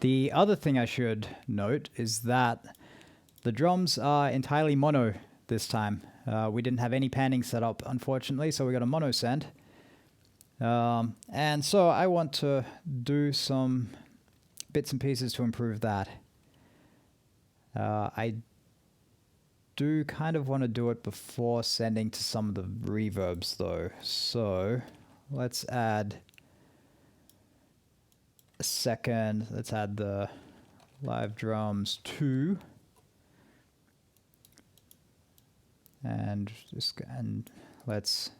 The other thing I should note is that the drums are entirely mono this time. We didn't have any panning set up, unfortunately, so we got a mono send. And so I want to do some bits and pieces to improve that. I do kind of want to do it before sending to some of the reverbs, though. So let's add a second. Let's add the live drums 2. And let's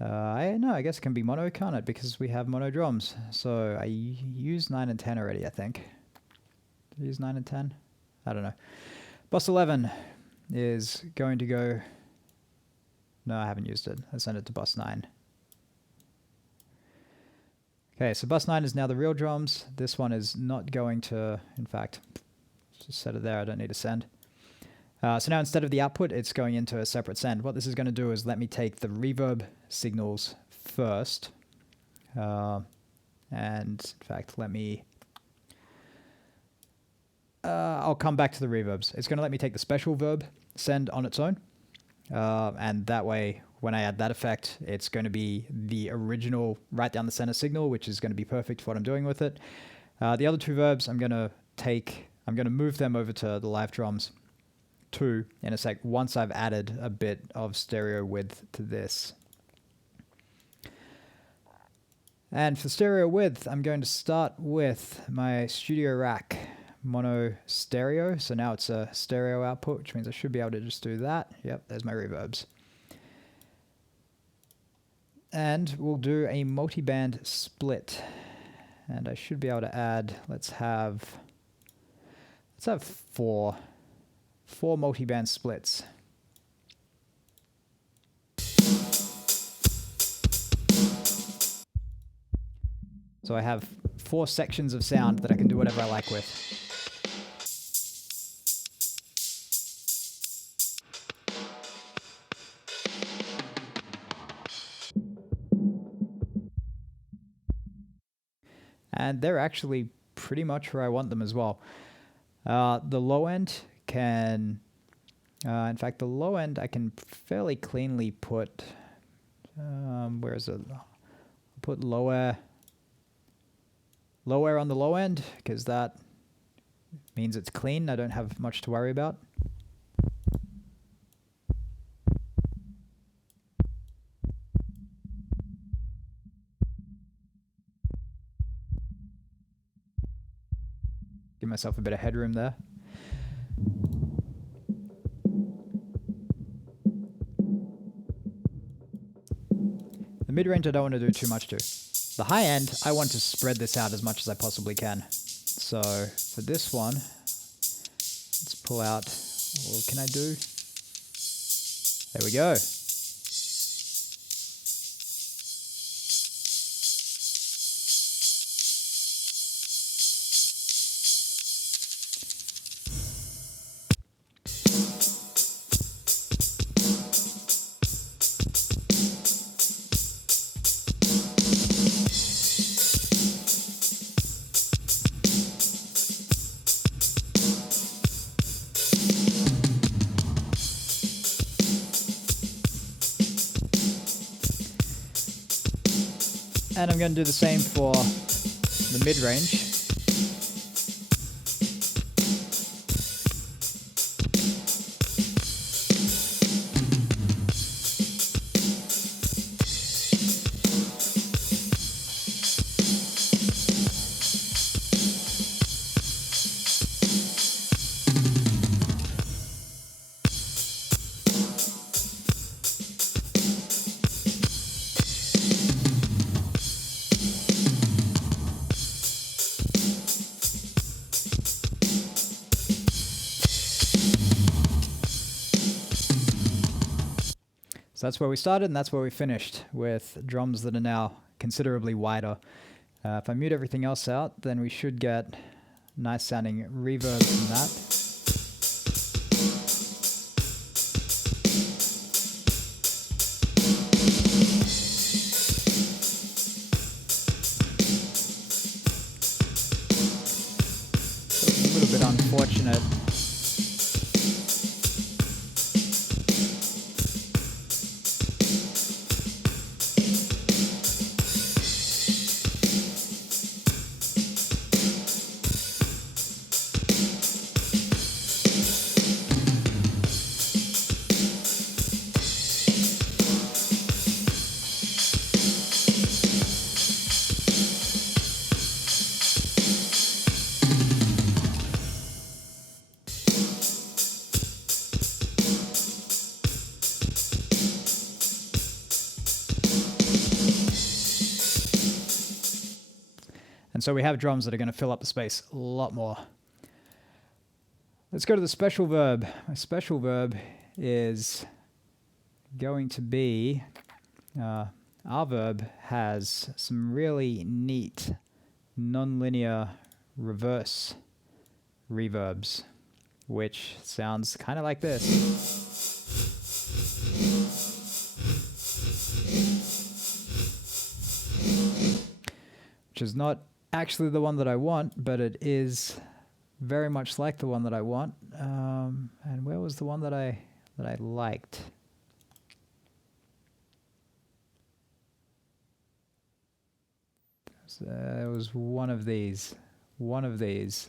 I guess it can be mono, can't it? Because we have mono drums. So I used 9 and 10 already, I think. Did I use 9 and 10? I don't know. Bus 11 is going to go... No, I haven't used it. I sent it to bus 9. Okay, so bus 9 is now the real drums. This one is not going to... In fact, just set it there. I don't need to send. So now instead of the output, it's going into a separate send. What this is going to do is let me take the reverb signals first. And in fact, let me... I'll come back to the reverbs. It's going to let me take the special verb send on its own. And that way, when I add that effect, it's going to be the original right down the center signal, which is going to be perfect for what I'm doing with it. The other 2 verbs, I'm going to move them over to the live drums 2 in a sec once I've added a bit of stereo width to this. And for stereo width, I'm going to start with my studio rack mono stereo. So now it's a stereo output, which means I should be able to just do that. Yep, there's my reverbs. And we'll do a multi-band split. And I should be able to add, let's have 4 multi-band splits. So I have 4 sections of sound that I can do whatever I like with. And they're actually pretty much where I want them as well. The low end can... in fact, the low end I can fairly cleanly put... where is it? I'll put lower on the low end, because that means it's clean. I don't have much to worry about. Give myself a bit of headroom there. The mid-range I don't want to do too much to. The high end, I want to spread this out as much as I possibly can. So for this one, let's pull out, what can I do? There we go. And I'm going to do the same for the mid-range. So that's where we started, and that's where we finished, with drums that are now considerably wider. If I mute everything else out, then we should get nice sounding reverb from that. So it's a little bit unfortunate. And so we have drums that are going to fill up the space a lot more. Let's go to the special verb. My special verb is going to be, our verb has some really neat non-linear reverse reverbs, which sounds kind of like this. Which is not actually the one that I want, but it is very much like the one that I want. And where was the one that I liked? So it was one of these. One of these.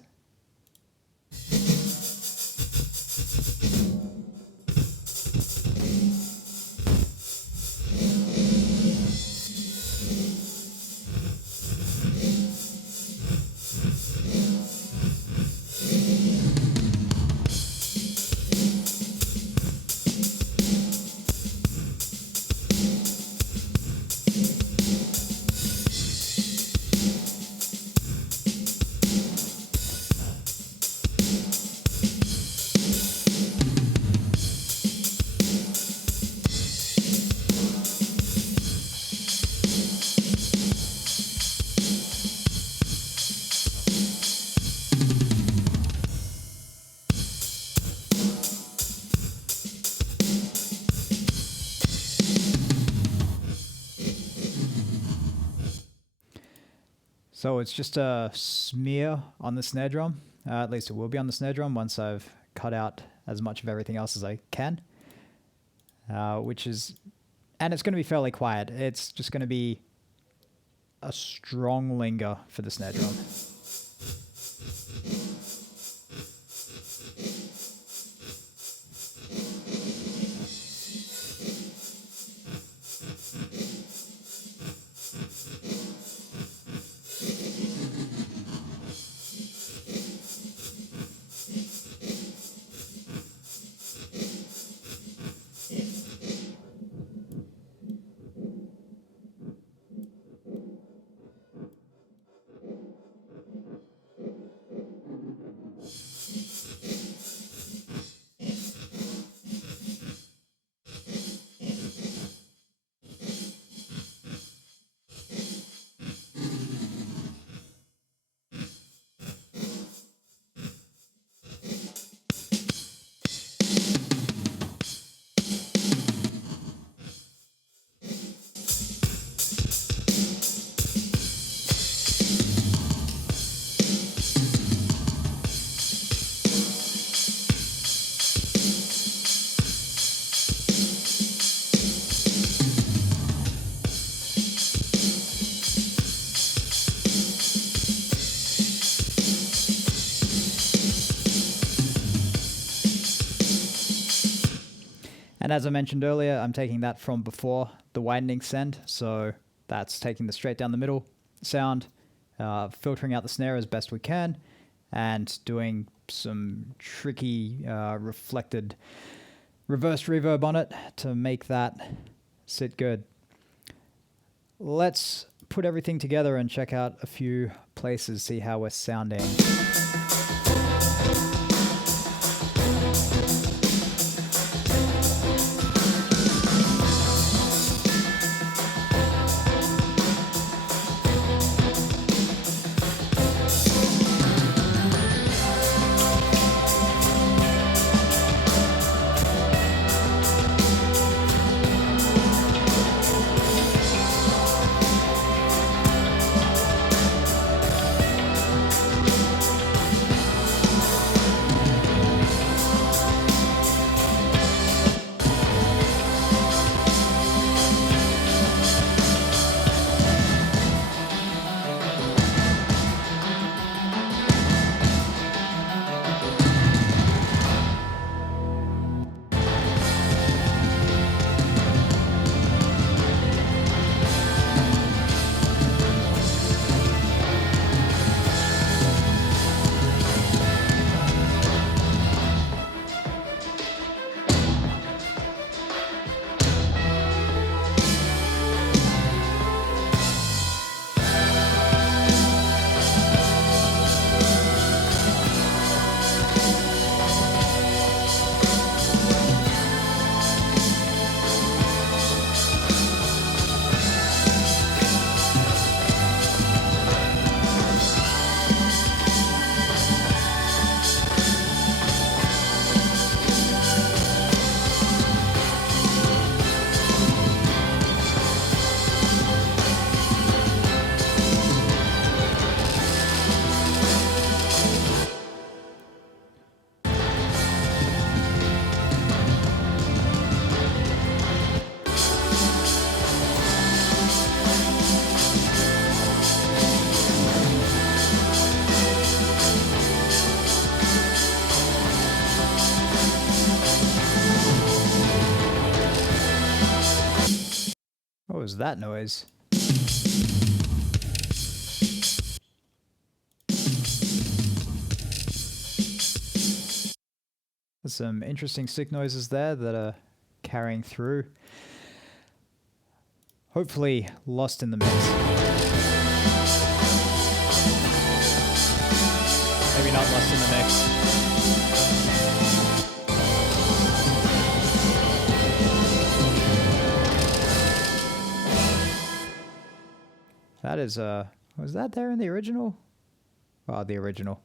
So it's just a smear on the snare drum. At least it will be on the snare drum once I've cut out as much of everything else as I can. And it's going to be fairly quiet. It's just going to be a strong linger for the snare drum. And as I mentioned earlier, I'm taking that from before the widening send. So that's taking the straight down the middle sound, filtering out the snare as best we can, and doing some tricky reflected reverse reverb on it to make that sit good. Let's put everything together and check out a few places, see how we're sounding. What was that noise? There's some interesting stick noises there that are carrying through. Hopefully lost in the mix. Maybe not lost in the mix. That is, was that there in the original? Oh, the original.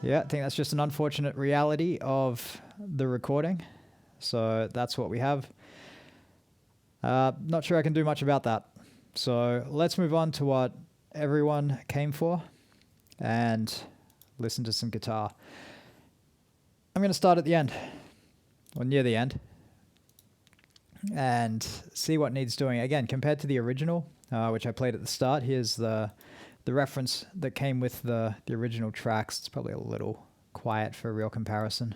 Yeah, I think that's just an unfortunate reality of the recording. So that's what we have. Not sure I can do much about that. So let's move on to what everyone came for and listen to some guitar. I'm going to start at the end, or near the end, and see what needs doing. Again, compared to the original, which I played at the start, here's the reference that came with the original tracks. It's probably a little quiet for a real comparison.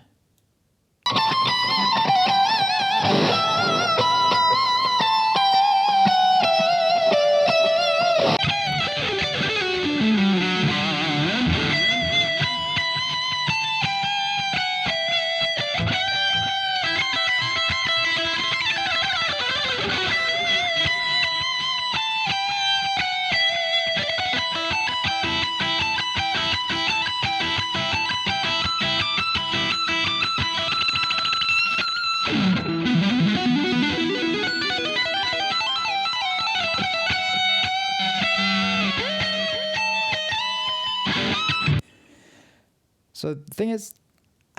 So the thing is,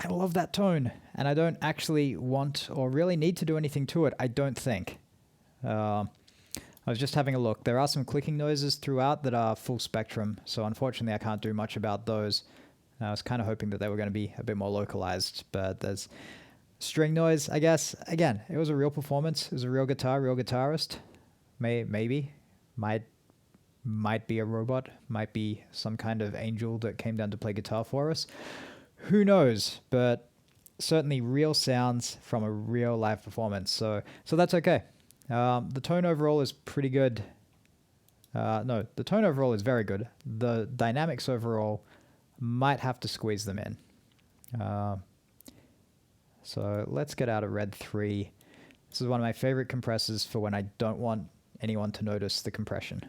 I love that tone, and I don't actually want or really need to do anything to it, I don't think. I was just having a look. There are some clicking noises throughout that are full spectrum, so unfortunately I can't do much about those. I was kind of hoping that they were going to be a bit more localized, but there's string noise, I guess. Again, it was a real performance. It was a real guitar, real guitarist. Maybe. Might might be a robot, might be some kind of angel that came down to play guitar for us. Who knows? But certainly real sounds from a real live performance. So that's okay. The tone overall is pretty good. No, the tone overall is very good. The dynamics overall might have to squeeze them in. So let's get out a Red 3. This is one of my favorite compressors for when I don't want anyone to notice the compression.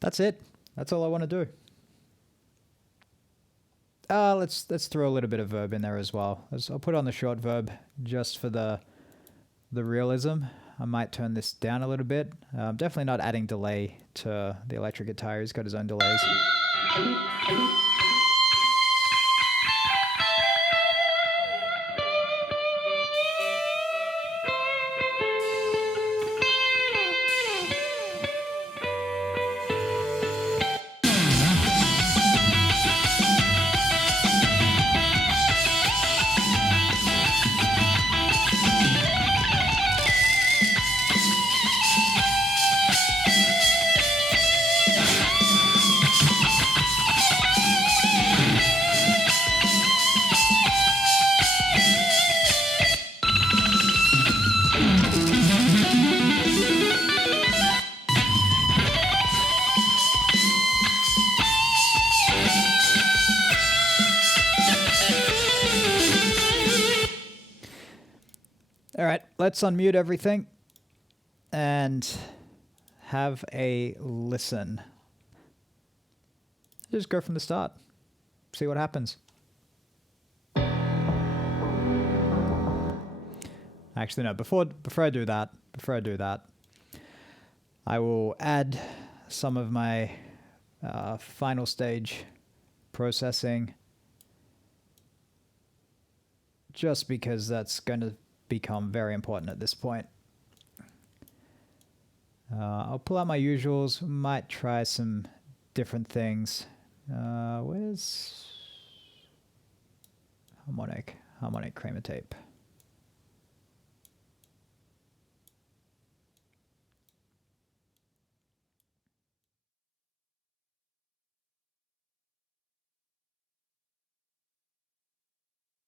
That's it. That's all I want to do. Let's throw a little bit of verb in there as well. I'll put on the short verb just for the realism. I might turn this down a little bit. Definitely not adding delay to the electric guitar. He's got his own delays. All right, let's unmute everything and have a listen. Just go from the start. See what happens. Actually, no, before I do that, I will add some of my final stage processing, just because that's going to become very important at this point. I'll pull out my usuals, might try some different things. Where's harmonic Kramer tape?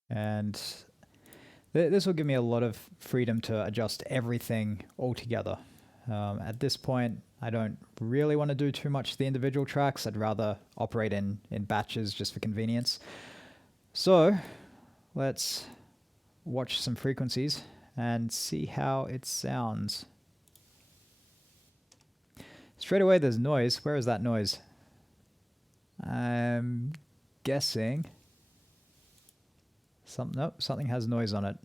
And this will give me a lot of freedom to adjust everything all together. At this point, I don't really want to do too much to the individual tracks. I'd rather operate in batches just for convenience. So let's watch some frequencies and see how it sounds. Straight away there's noise. Where is that noise? I'm guessing something has noise on it.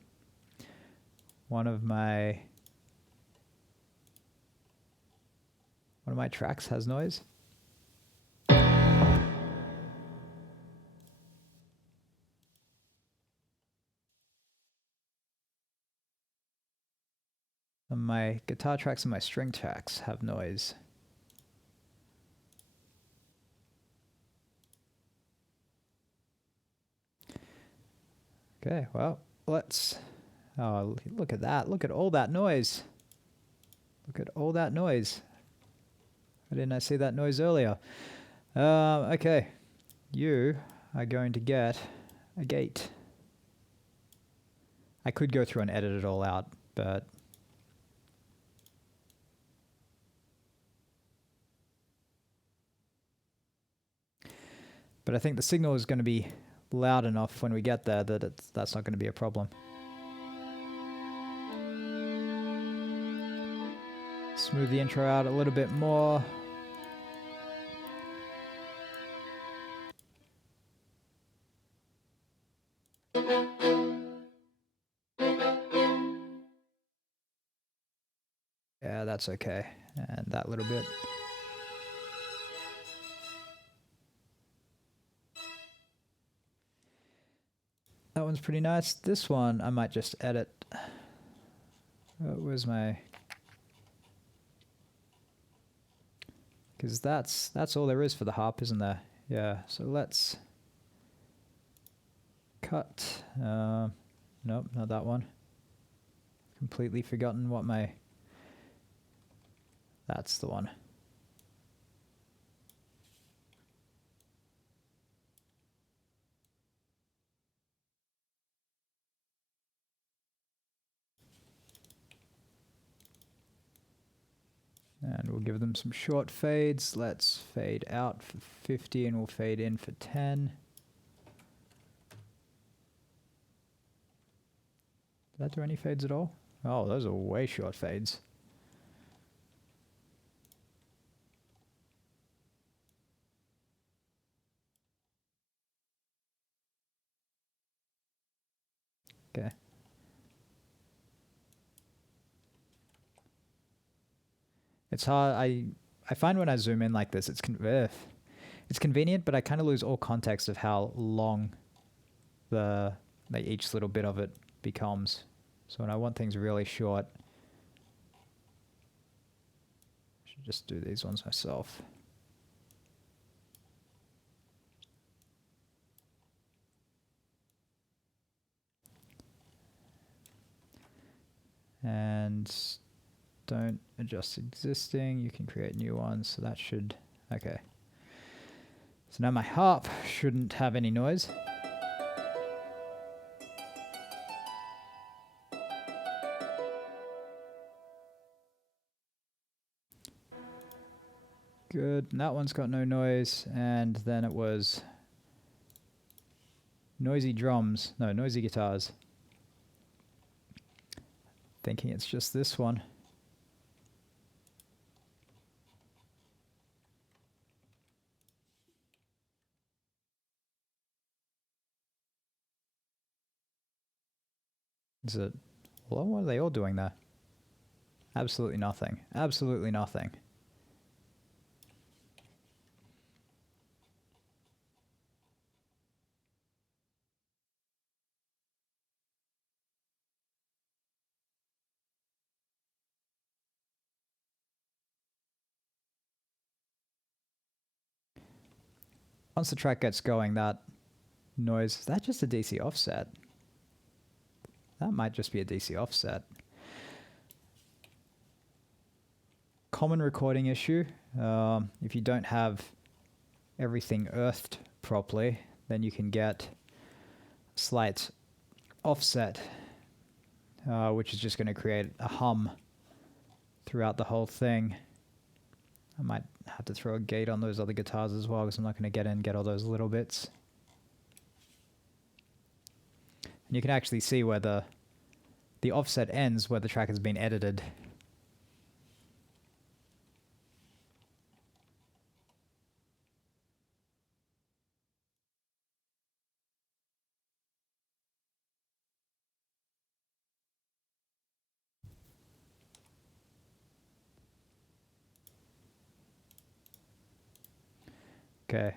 One of my tracks has noise. And my guitar tracks and my string tracks have noise. Okay, well, let's Oh, look at that. Look at all that noise. Look at all that noise. Why didn't I see that noise earlier? Okay. You are going to get a gate. I could go through and edit it all out, but... But I think the signal is going to be loud enough when we get there that that's not going to be a problem. Smooth the intro out a little bit more. Yeah, that's okay. And that little bit. That one's pretty nice. This one I might just edit. Where's my... Because that's all there is for the harp, isn't there? Yeah, so let's cut. Nope, not that one. Completely forgotten what my... That's the one. And we'll give them some short fades. Let's fade out for 50 and we'll fade in for 10. Did that do any fades at all? Oh, those are way short fades. Okay. It's hard. I find when I zoom in like this, it's convenient, but I kind of lose all context of how long each little bit of it becomes. So when I want things really short, I should just do these ones myself. And don't adjust existing. You can create new ones, so that should... Okay. So now my harp shouldn't have any noise. Good. And that one's got no noise. And then it was noisy drums. No, noisy guitars. Thinking it's just this one. Is it... Well, what are they all doing there? Absolutely nothing. Absolutely nothing. Once the track gets going, that noise... Is that just a DC offset? That might just be a DC offset. Common recording issue. If you don't have everything earthed properly, then you can get a slight offset, which is just going to create a hum throughout the whole thing. I might have to throw a gate on those other guitars as well, because I'm not going to get in and get all those little bits. And you can actually see where the offset ends where the track has been edited. Okay,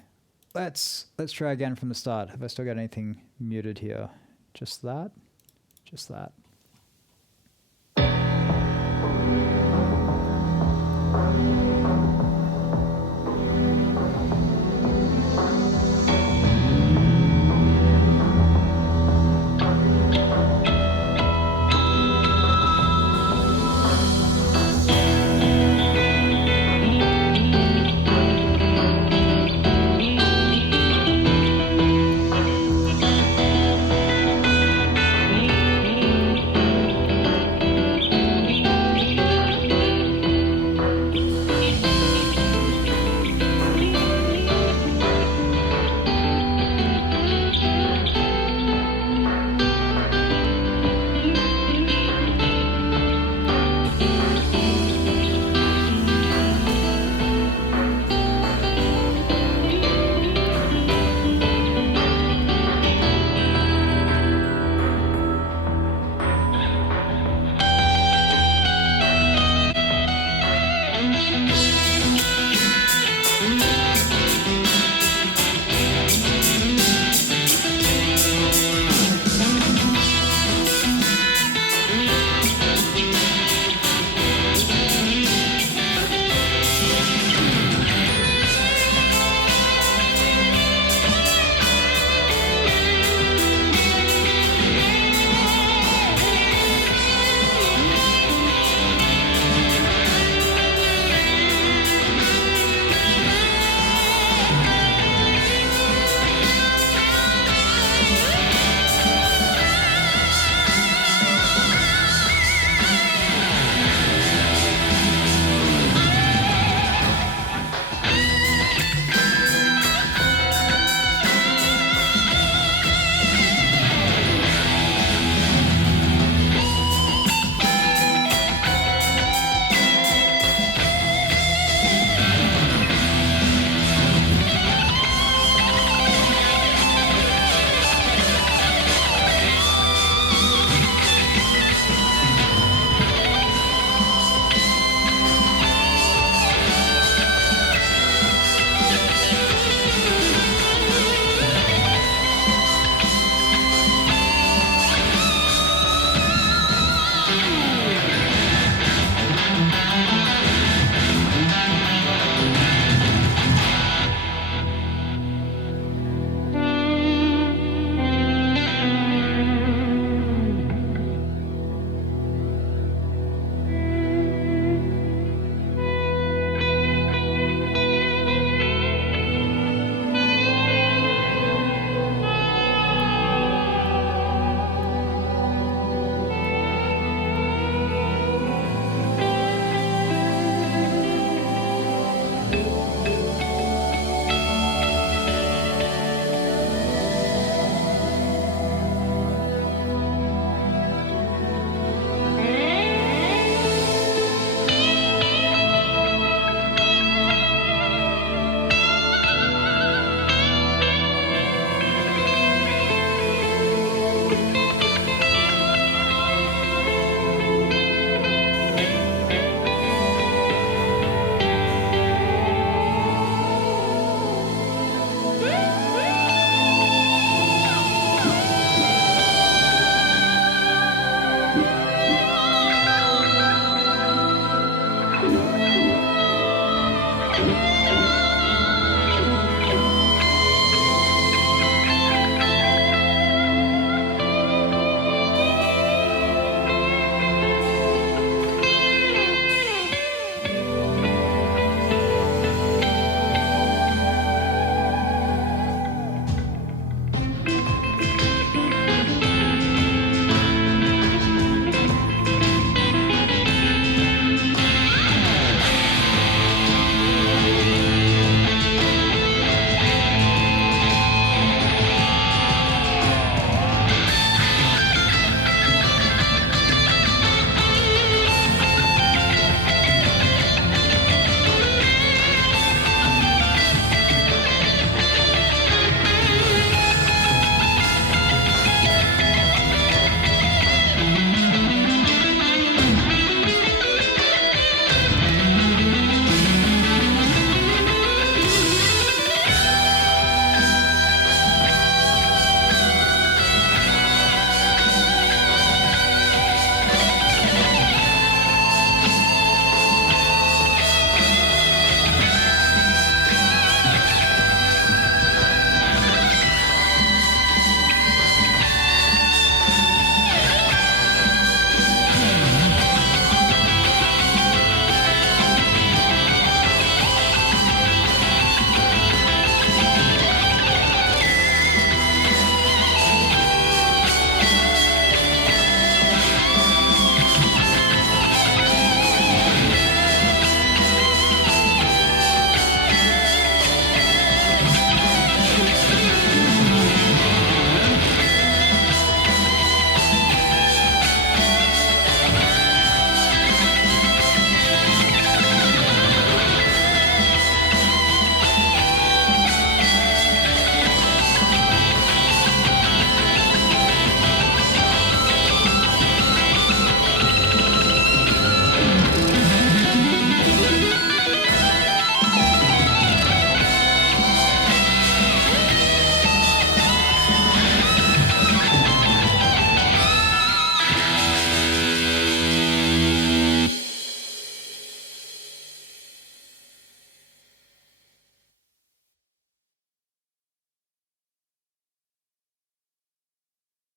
let's try again from the start. Have I still got anything muted here? Just that? Just that.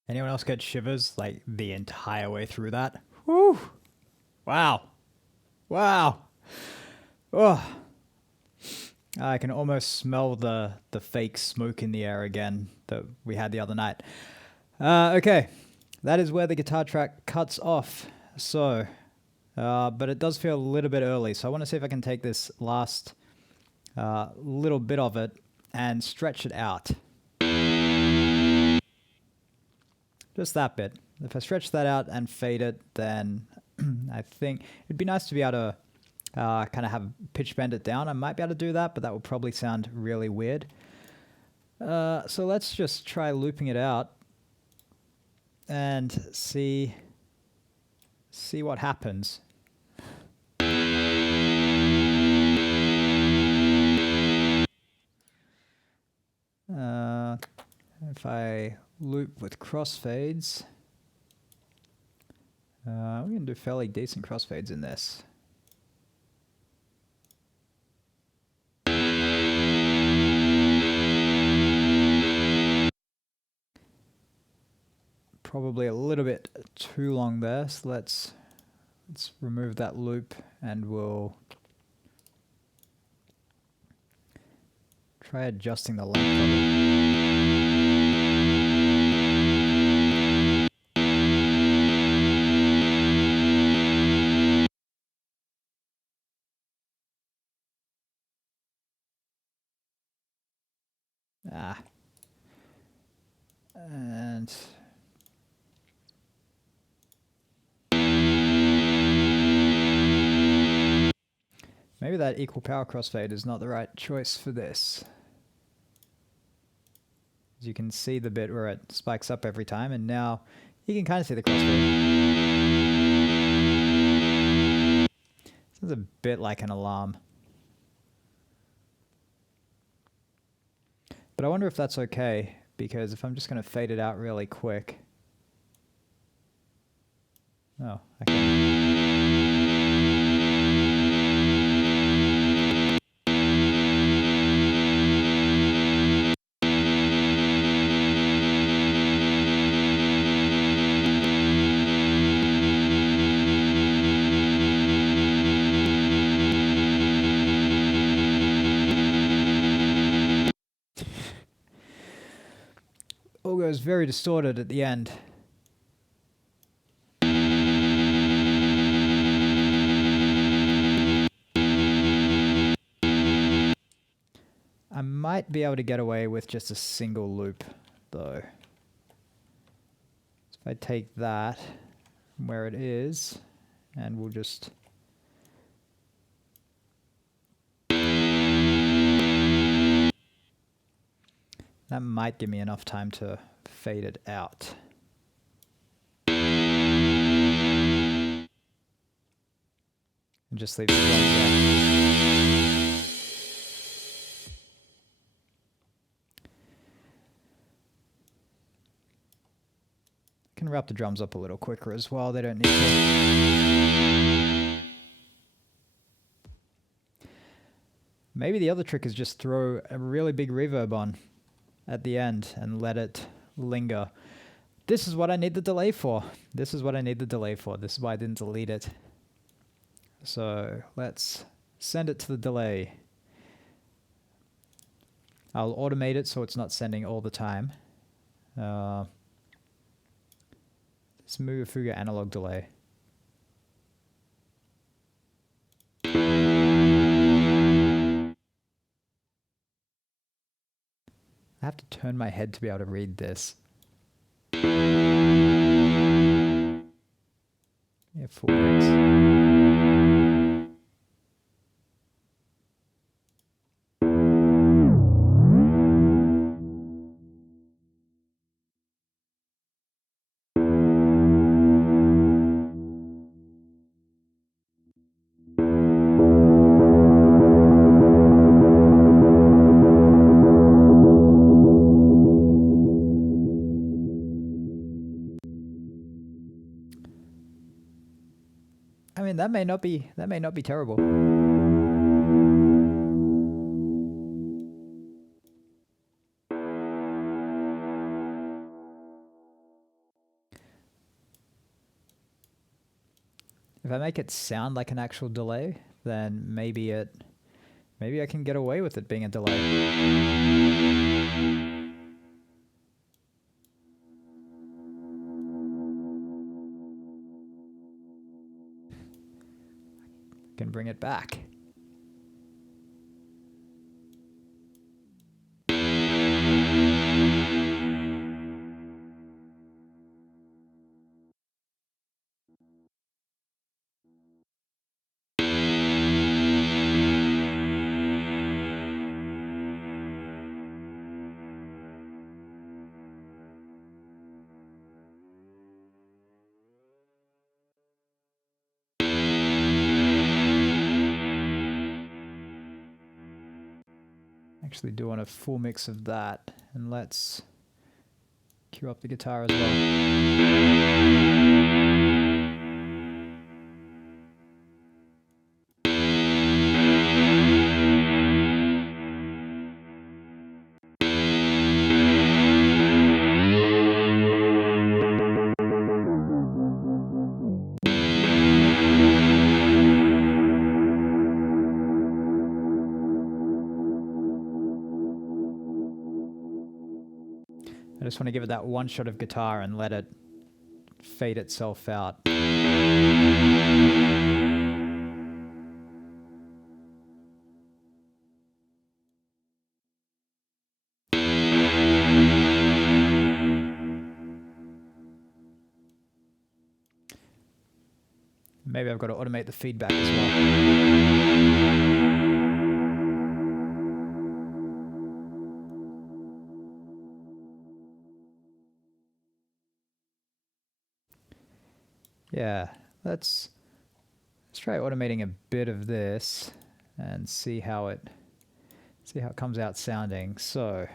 Anyone else get shivers like the entire way through that? Woo! Wow. Wow. Oh. I can almost smell the fake smoke in the air again that we had the other night. Okay. That is where the guitar track cuts off. So, but it does feel a little bit early. So I want to see if I can take this last little bit of it and stretch it out. Just that bit. If I stretch that out and fade it, then I think it'd be nice to be able to kind of have pitch bend it down. I might be able to do that, but that would probably sound really weird. So let's just try looping it out and see what happens. If I loop with crossfades, we're going to do fairly decent crossfades in this. Probably a little bit too long there, so let's remove that loop and we'll try adjusting the length of it. And maybe that equal power crossfade is not the right choice for this. As you can see the bit where it spikes up every time, and now you can kind of see the crossfade. Sounds a bit like an alarm. But I wonder if that's okay, because if I'm just going to fade it out really quick. Oh, I can. All goes very distorted at the end. I might be able to get away with just a single loop, though. So if I take that from where it is, and we'll just... That might give me enough time to fade it out. And just leave it like that. I can wrap the drums up a little quicker as well. They don't need to. Maybe the other trick is just throw a really big reverb on at the end and let it linger. This is what I need the delay for. This is what I need the delay for. This is why I didn't delete it. So let's send it to the delay. I'll automate it so it's not sending all the time. Let's move Fuga analog delay. I have to turn my head to be able to read this. Yeah, 4 weeks. I mean, that may not be terrible. if I make it sound like an actual delay, then maybe I can get away with it being a delay. Can bring it back. Actually do want a full mix of that, and let's cue up the guitar as well. I just want to give it that one shot of guitar and let it fade itself out. Maybe I've got to automate the feedback as well. Yeah, let's try automating a bit of this and see how it comes out sounding. So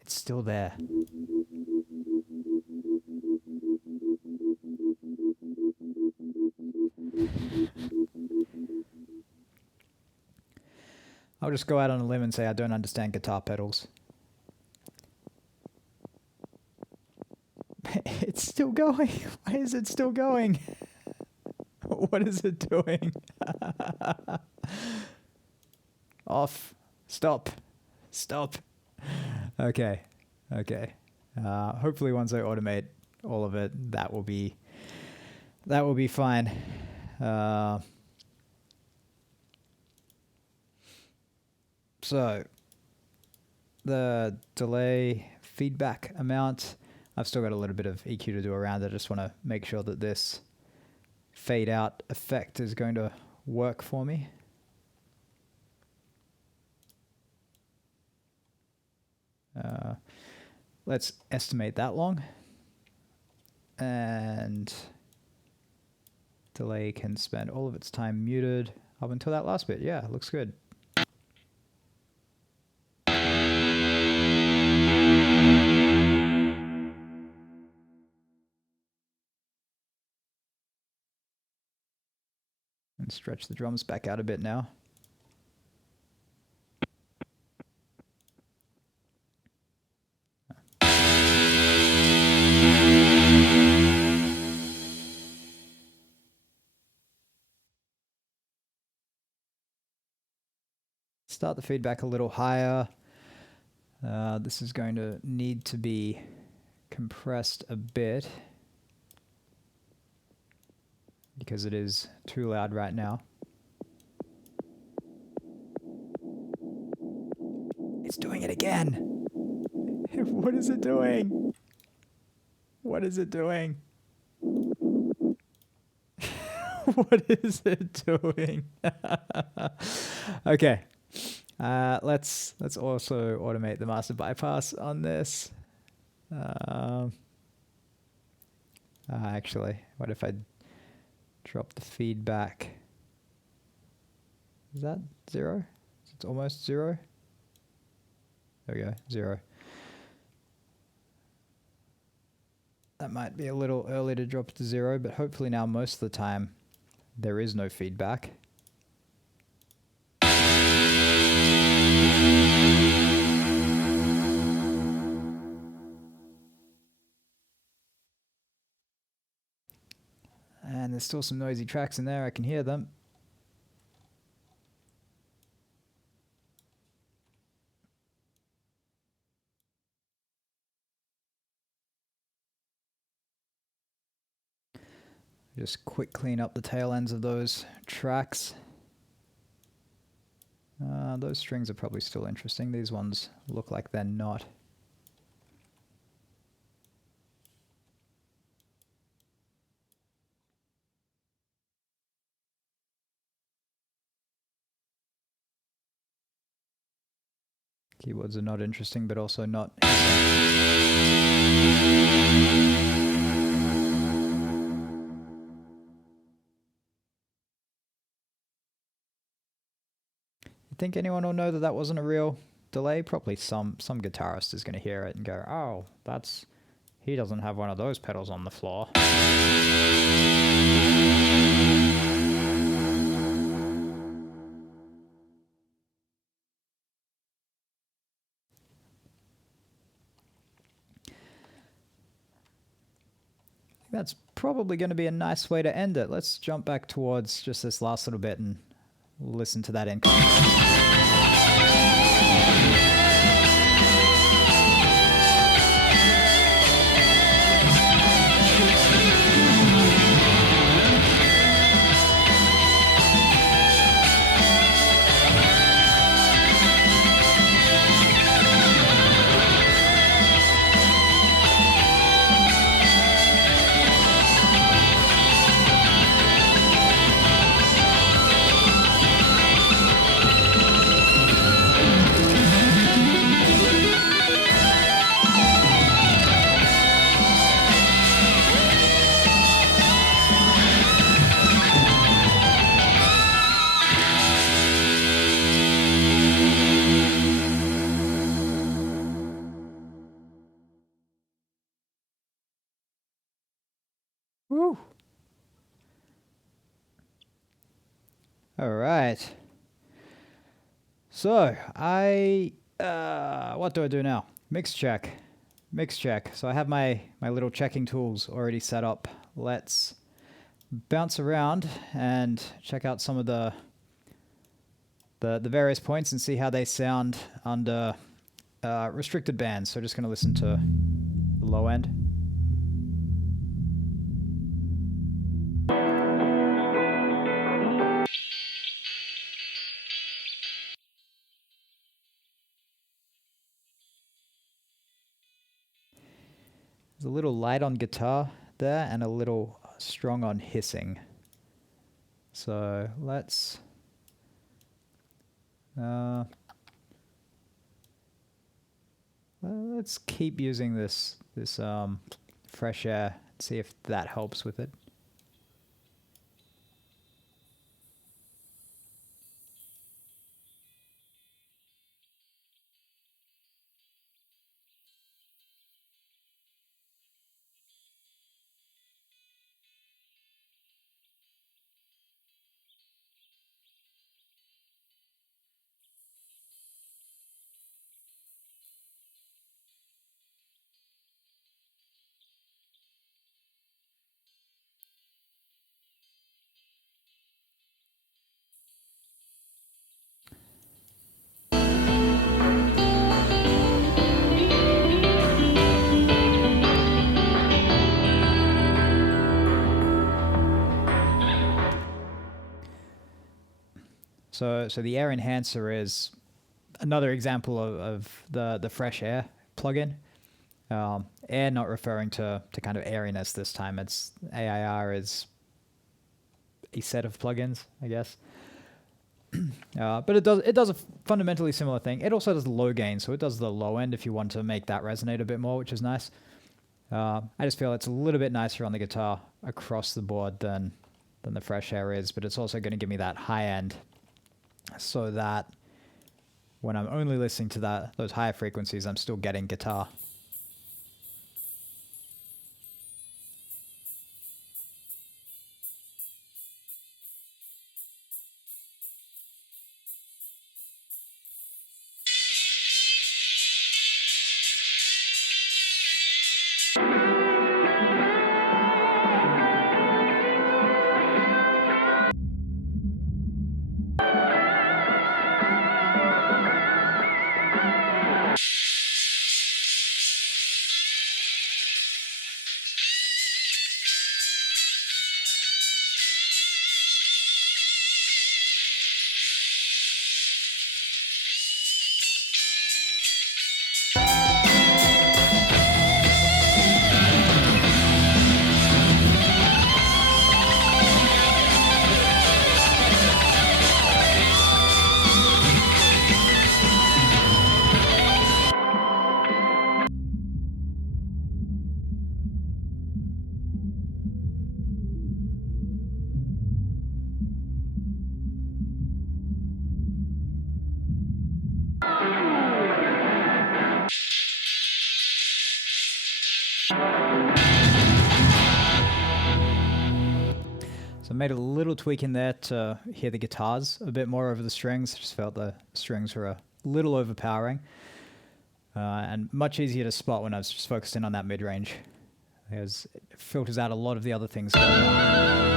it's still there. I'll just go out on a limb and say I don't understand guitar pedals. It's still going. Why is it still going? What is it doing? Off. Stop. Stop. Okay. Okay. Hopefully once I automate all of it, that will be fine. So the delay feedback amount, I've still got a little bit of EQ to do around it. I just want to make sure that this fade out effect is going to work for me. Let's estimate that long. And delay can spend all of its time muted up until that last bit. Yeah, looks good. And stretch the drums back out a bit now. Start the feedback a little higher. This is going to need to be compressed a bit because it is too loud right now. It's doing it again. What is it doing? What is it doing? What is it doing? Okay. Let's also automate the master bypass on this. Actually, what if I drop the feedback? Is that 0? It's almost 0. There we go, 0. That might be a little early to drop to 0, but hopefully now most of the time there is no feedback. And there's still some noisy tracks in there, I can hear them. Just quick clean up the tail ends of those tracks. Those strings are probably still interesting. These ones look like they're not. Keyboards are not interesting, but also not. Think anyone will know that that wasn't a real delay? Probably some guitarist is going to hear it and go, oh, he doesn't have one of those pedals on the floor. That's probably going to be a nice way to end it. Let's jump back towards just this last little bit and listen to that in context. Woo! All right. So what do I do now? Mix check. So I have my little checking tools already set up. Let's bounce around and check out some of the various points and see how they sound under restricted bands. So just going to listen to the low end. There's a little light on guitar there and a little strong on hissing. So let's keep using this fresh air and see if that helps with it. So the air enhancer is another example of the fresh air plugin. Air not referring to kind of airiness this time. It's AIR is a set of plugins, I guess. But it does a fundamentally similar thing. It also does low gain, so it does the low end if you want to make that resonate a bit more, which is nice. I just feel it's a little bit nicer on the guitar across the board than the fresh air is, but it's also going to give me that high end, so that when I'm only listening to those higher frequencies, I'm still getting guitar. I made a little tweak in there to hear the guitars a bit more over the strings. I just felt the strings were a little overpowering. And much easier to spot when I was just focused in on that mid-range. Because it filters out a lot of the other things going on.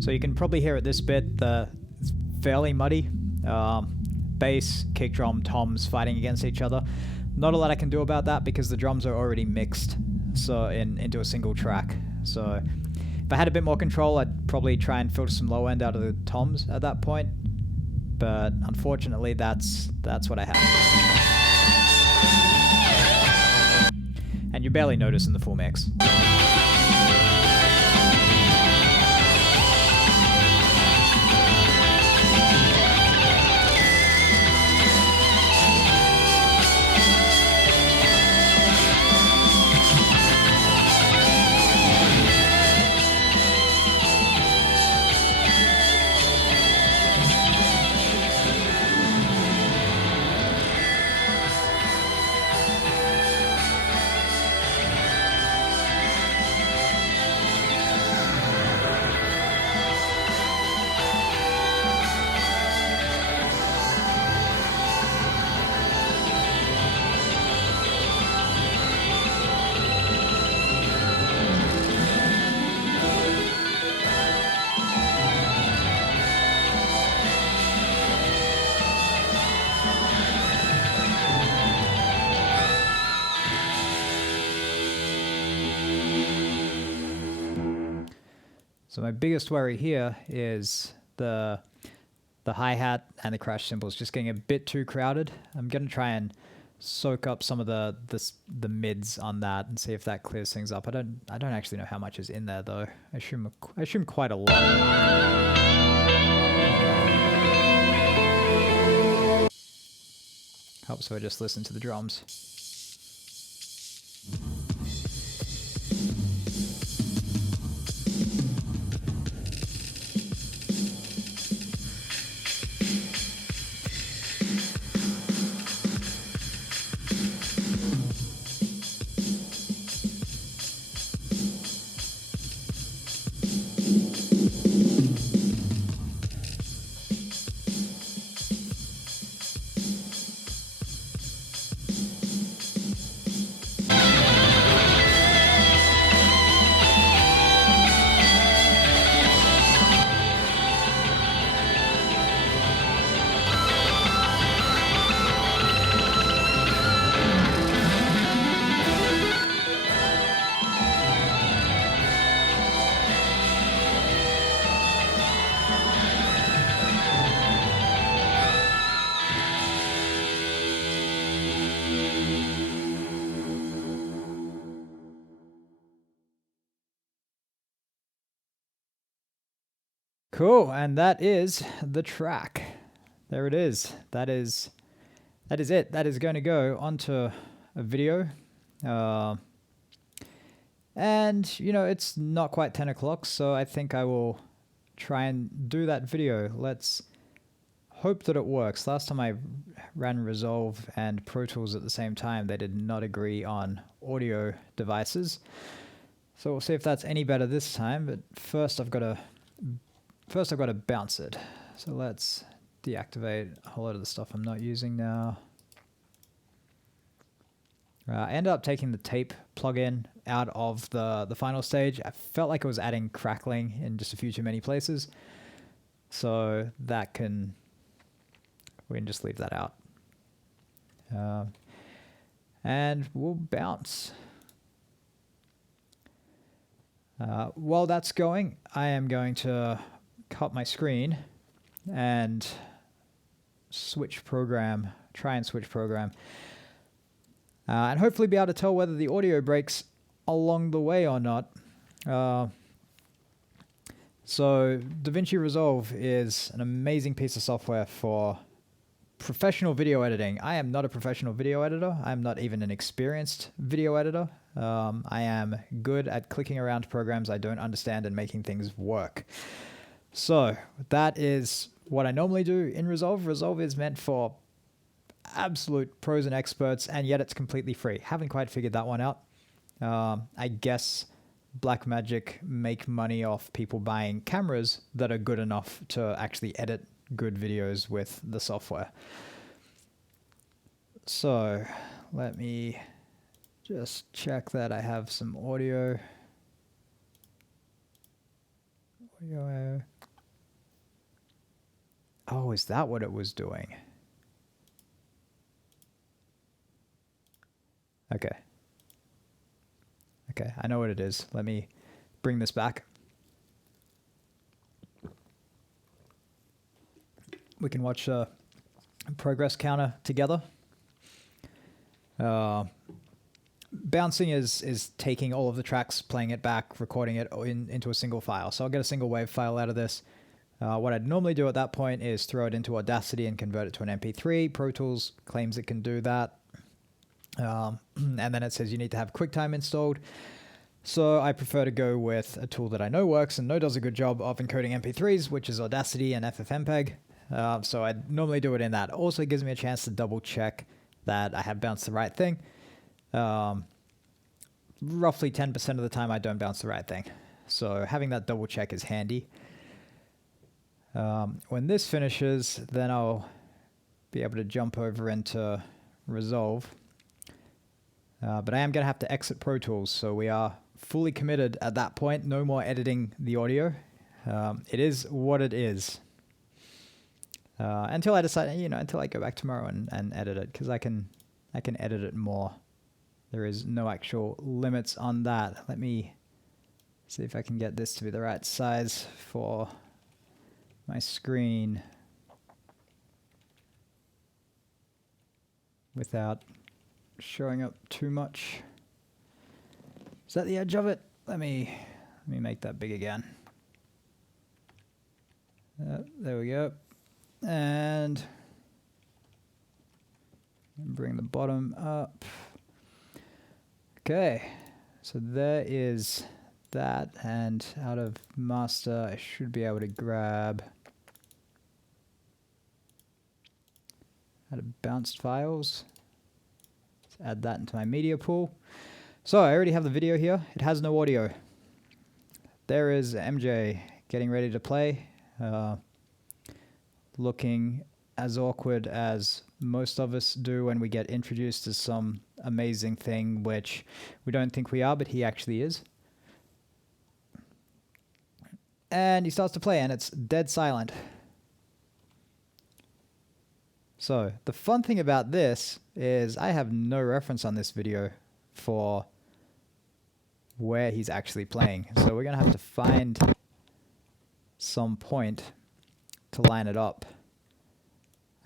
So you can probably hear at this bit it's fairly muddy. Bass, kick drum, toms fighting against each other. Not a lot I can do about that because the drums are already mixed into a single track. So if I had a bit more control, I'd probably try and filter some low end out of the toms at that point. But unfortunately, that's what I have. And you barely notice in the full mix. So my biggest worry here is the hi-hat and the crash cymbals just getting a bit too crowded. I'm going to try and soak up some of the mids on that and see if that clears things up. I don't actually know how much is in there though. I assume quite a lot. Helps if I just listen to the drums. Cool, and that is the track. There it is. That is it. That is going to go onto a video. And, you know, it's not quite 10 o'clock, so I think I will try and do that video. Let's hope that it works. Last time I ran Resolve and Pro Tools at the same time, they did not agree on audio devices. So we'll see if that's any better this time, but first I've got to bounce it. So let's deactivate a whole lot of the stuff I'm not using now. I ended up taking the tape plugin out of the final stage. I felt like it was adding crackling in just a few too many places. So we can just leave that out. And we'll bounce. While that's going, I am going to cut my screen and try and switch program. And hopefully be able to tell whether the audio breaks along the way or not. So DaVinci Resolve is an amazing piece of software for professional video editing. I am not a professional video editor. I'm not even an experienced video editor. I am good at clicking around programs I don't understand and making things work. So that is what I normally do in Resolve. Resolve is meant for absolute pros and experts, and yet it's completely free. Haven't quite figured that one out. I guess Blackmagic make money off people buying cameras that are good enough to actually edit good videos with the software. So let me just check that I have some audio. Oh, is that what it was doing? Okay, I know what it is. Let me bring this back. We can watch a progress counter together. Bouncing is taking all of the tracks, playing it back, recording it into a single file. So I'll get a single WAV file out of this. What I'd normally do at that point is throw it into Audacity and convert it to an MP3. Pro Tools claims it can do that. And then it says you need to have QuickTime installed. So I prefer to go with a tool that I know works and know does a good job of encoding MP3s, which is Audacity and FFmpeg. So I normally do it in that. Also gives me a chance to double check that I have bounced the right thing. Roughly 10% of the time I don't bounce the right thing. So having that double check is handy. When this finishes, then I'll be able to jump over into Resolve. But I am going to have to exit Pro Tools, so we are fully committed at that point. No more editing the audio. It is what it is. Until I decide, until I go back tomorrow and edit it, because I can edit it more. There is no actual limits on that. Let me see if I can get this to be the right size for my screen without showing up too much. Is that the edge of it? Let me make that big again. There we go. And bring the bottom up. Okay, so there is that, and out of master I should be able to grab out of bounced files. Let's add that into my media pool. So I already have the video here. It has no audio. There is MJ getting ready to play, looking as awkward as most of us do when we get introduced to some amazing thing, which we don't think we are, but he actually is. And he starts to play, and it's dead silent. So the fun thing about this is I have no reference on this video for where he's actually playing. So we're going to have to find some point to line it up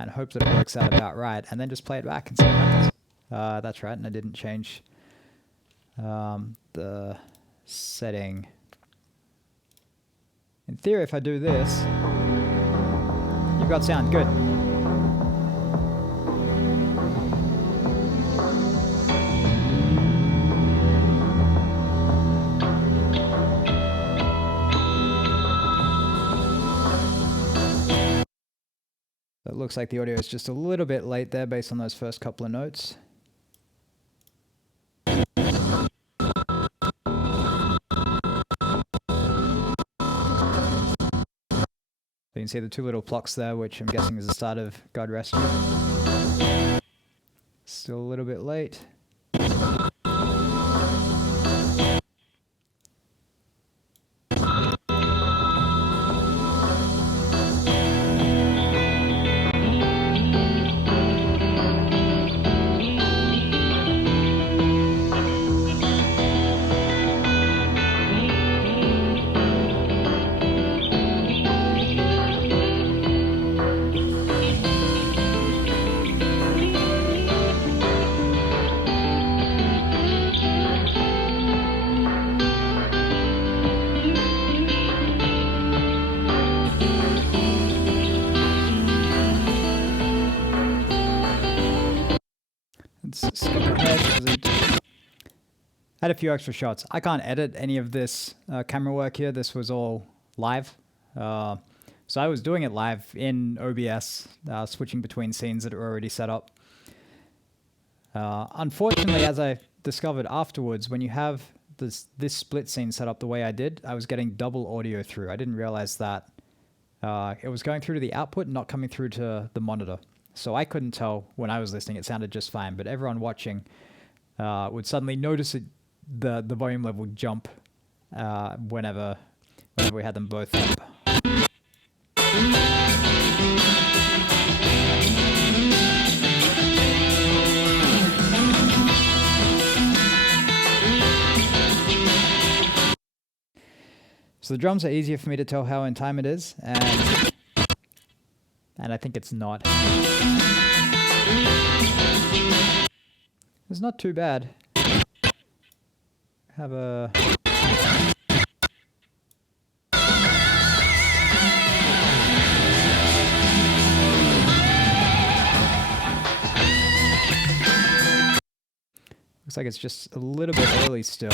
and hope that it works out about right, and then just play it back and see what happens. That's right, and I didn't change the setting In theory, if I do this, you've got sound. Good. It looks like the audio is just a little bit late there based on those first couple of notes. You can see the two little clocks there, which I'm guessing is the start of God Rest You. Still a little bit late. Skip ahead because I had a few extra shots. I can't edit any of this camera work here. This was all live. So I was doing it live in OBS, switching between scenes that are already set up. Unfortunately, as I discovered afterwards, when you have this split scene set up the way I did, I was getting double audio through. I didn't realize that it was going through to the output and not coming through to the monitor. So I couldn't tell when I was listening. It sounded just fine, but everyone watching would suddenly notice the volume level jump whenever we had them both up. So the drums are easier for me to tell how in time it is, and I think it's not. It's not too bad. Have a... Looks like it's just a little bit early still.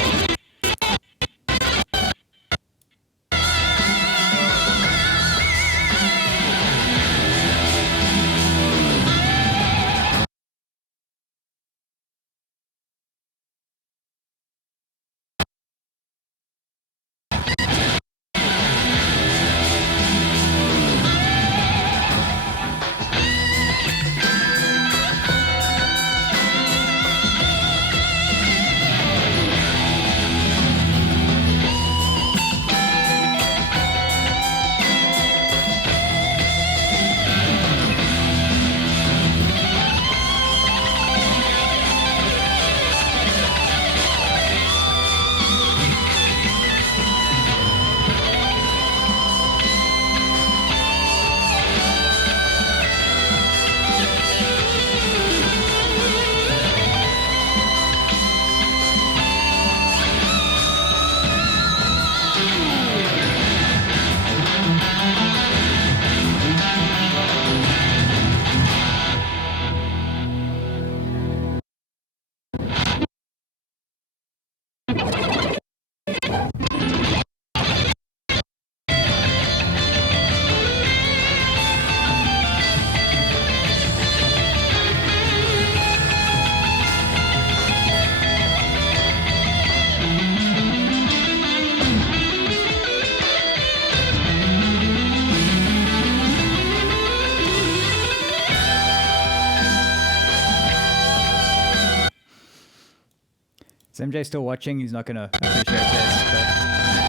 Is MJ still watching? He's not going to appreciate this,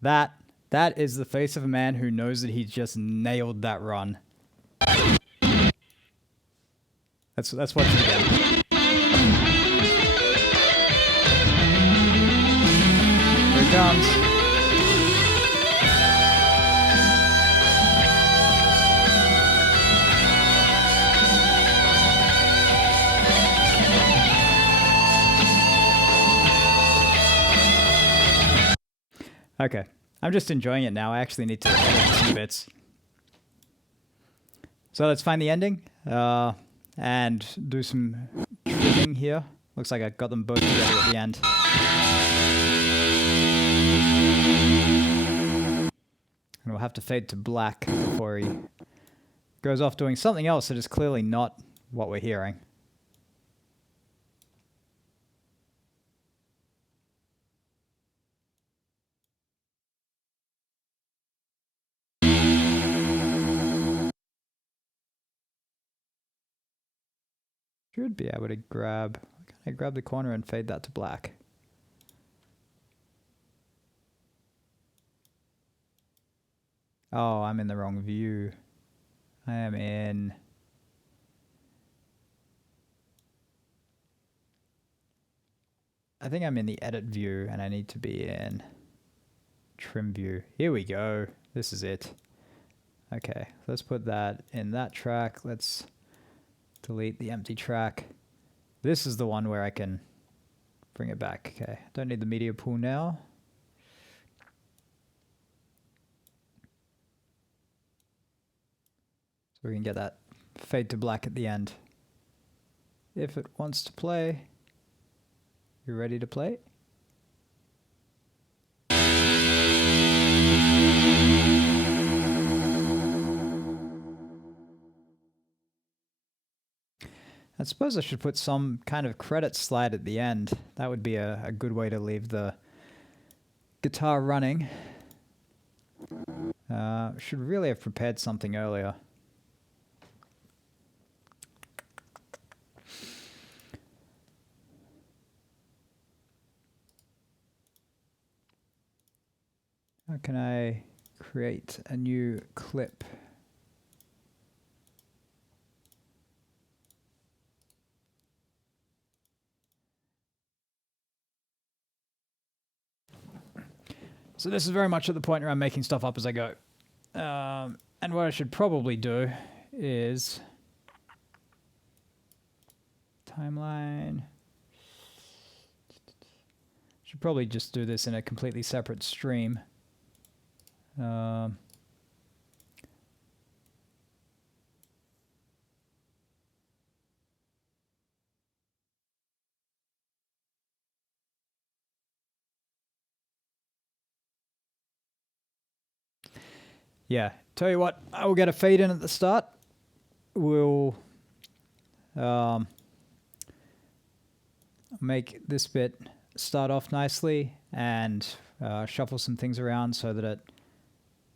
but that is the face of a man who knows that he just nailed that run. Let's watch it again. Here it comes. Okay, I'm just enjoying it now. I actually need to edit some bits. So let's find the ending and do some trimming here. Looks like I got them both together at the end. And we'll have to fade to black before he goes off doing something else that is clearly not what we're hearing. Should be able to grab... Can I grab the corner and fade that to black? Oh, I'm in the wrong view. I am in... I think I'm in the edit view and I need to be in trim view. Here we go. This is it. Okay, let's put that in that track. Let's delete the empty track. This is the one where I can bring it back. Okay, don't need the media pool now. So we can get that fade to black at the end. If it wants to play, you ready to play? I suppose I should put some kind of credit slide at the end. That would be a good way to leave the guitar running. Should really have prepared something earlier. How can I create a new clip? So this is very much at the point where I'm making stuff up as I go. And what I should probably do is timeline. Should probably just do this in a completely separate stream. Yeah, tell you what, I will get a fade in at the start. We'll make this bit start off nicely and shuffle some things around so that it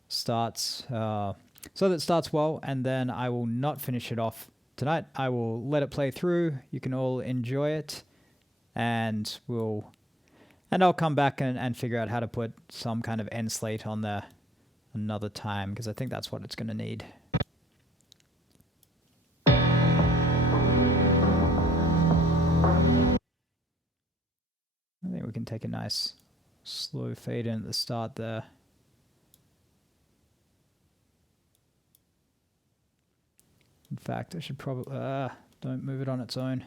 starts well, and then I will not finish it off tonight. I will let it play through. You can all enjoy it, and I'll come back and figure out how to put some kind of end slate on there another time, because I think that's what it's going to need. I think we can take a nice slow fade in at the start there. In fact, I should probably... don't move it on its own.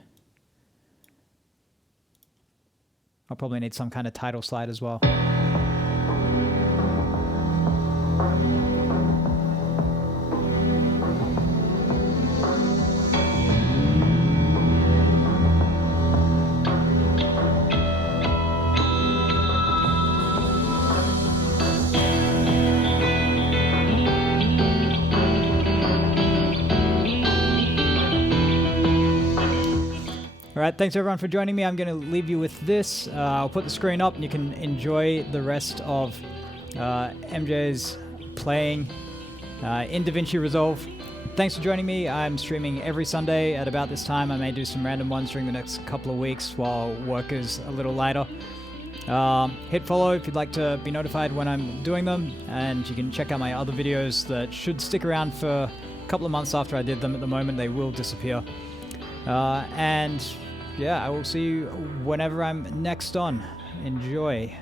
I'll probably need some kind of title slide as well. All right, thanks everyone for joining me. I'm going to leave you with this. I'll put the screen up and you can enjoy the rest of MJ's playing in DaVinci Resolve. Thanks for joining me. I'm streaming every Sunday at about this time. I may do some random ones during the next couple of weeks while work is a little lighter. Hit follow if you'd like to be notified when I'm doing them, and you can check out my other videos that should stick around for a couple of months after I did them. At the moment, they will disappear. And yeah, I will see you whenever I'm next on. Enjoy.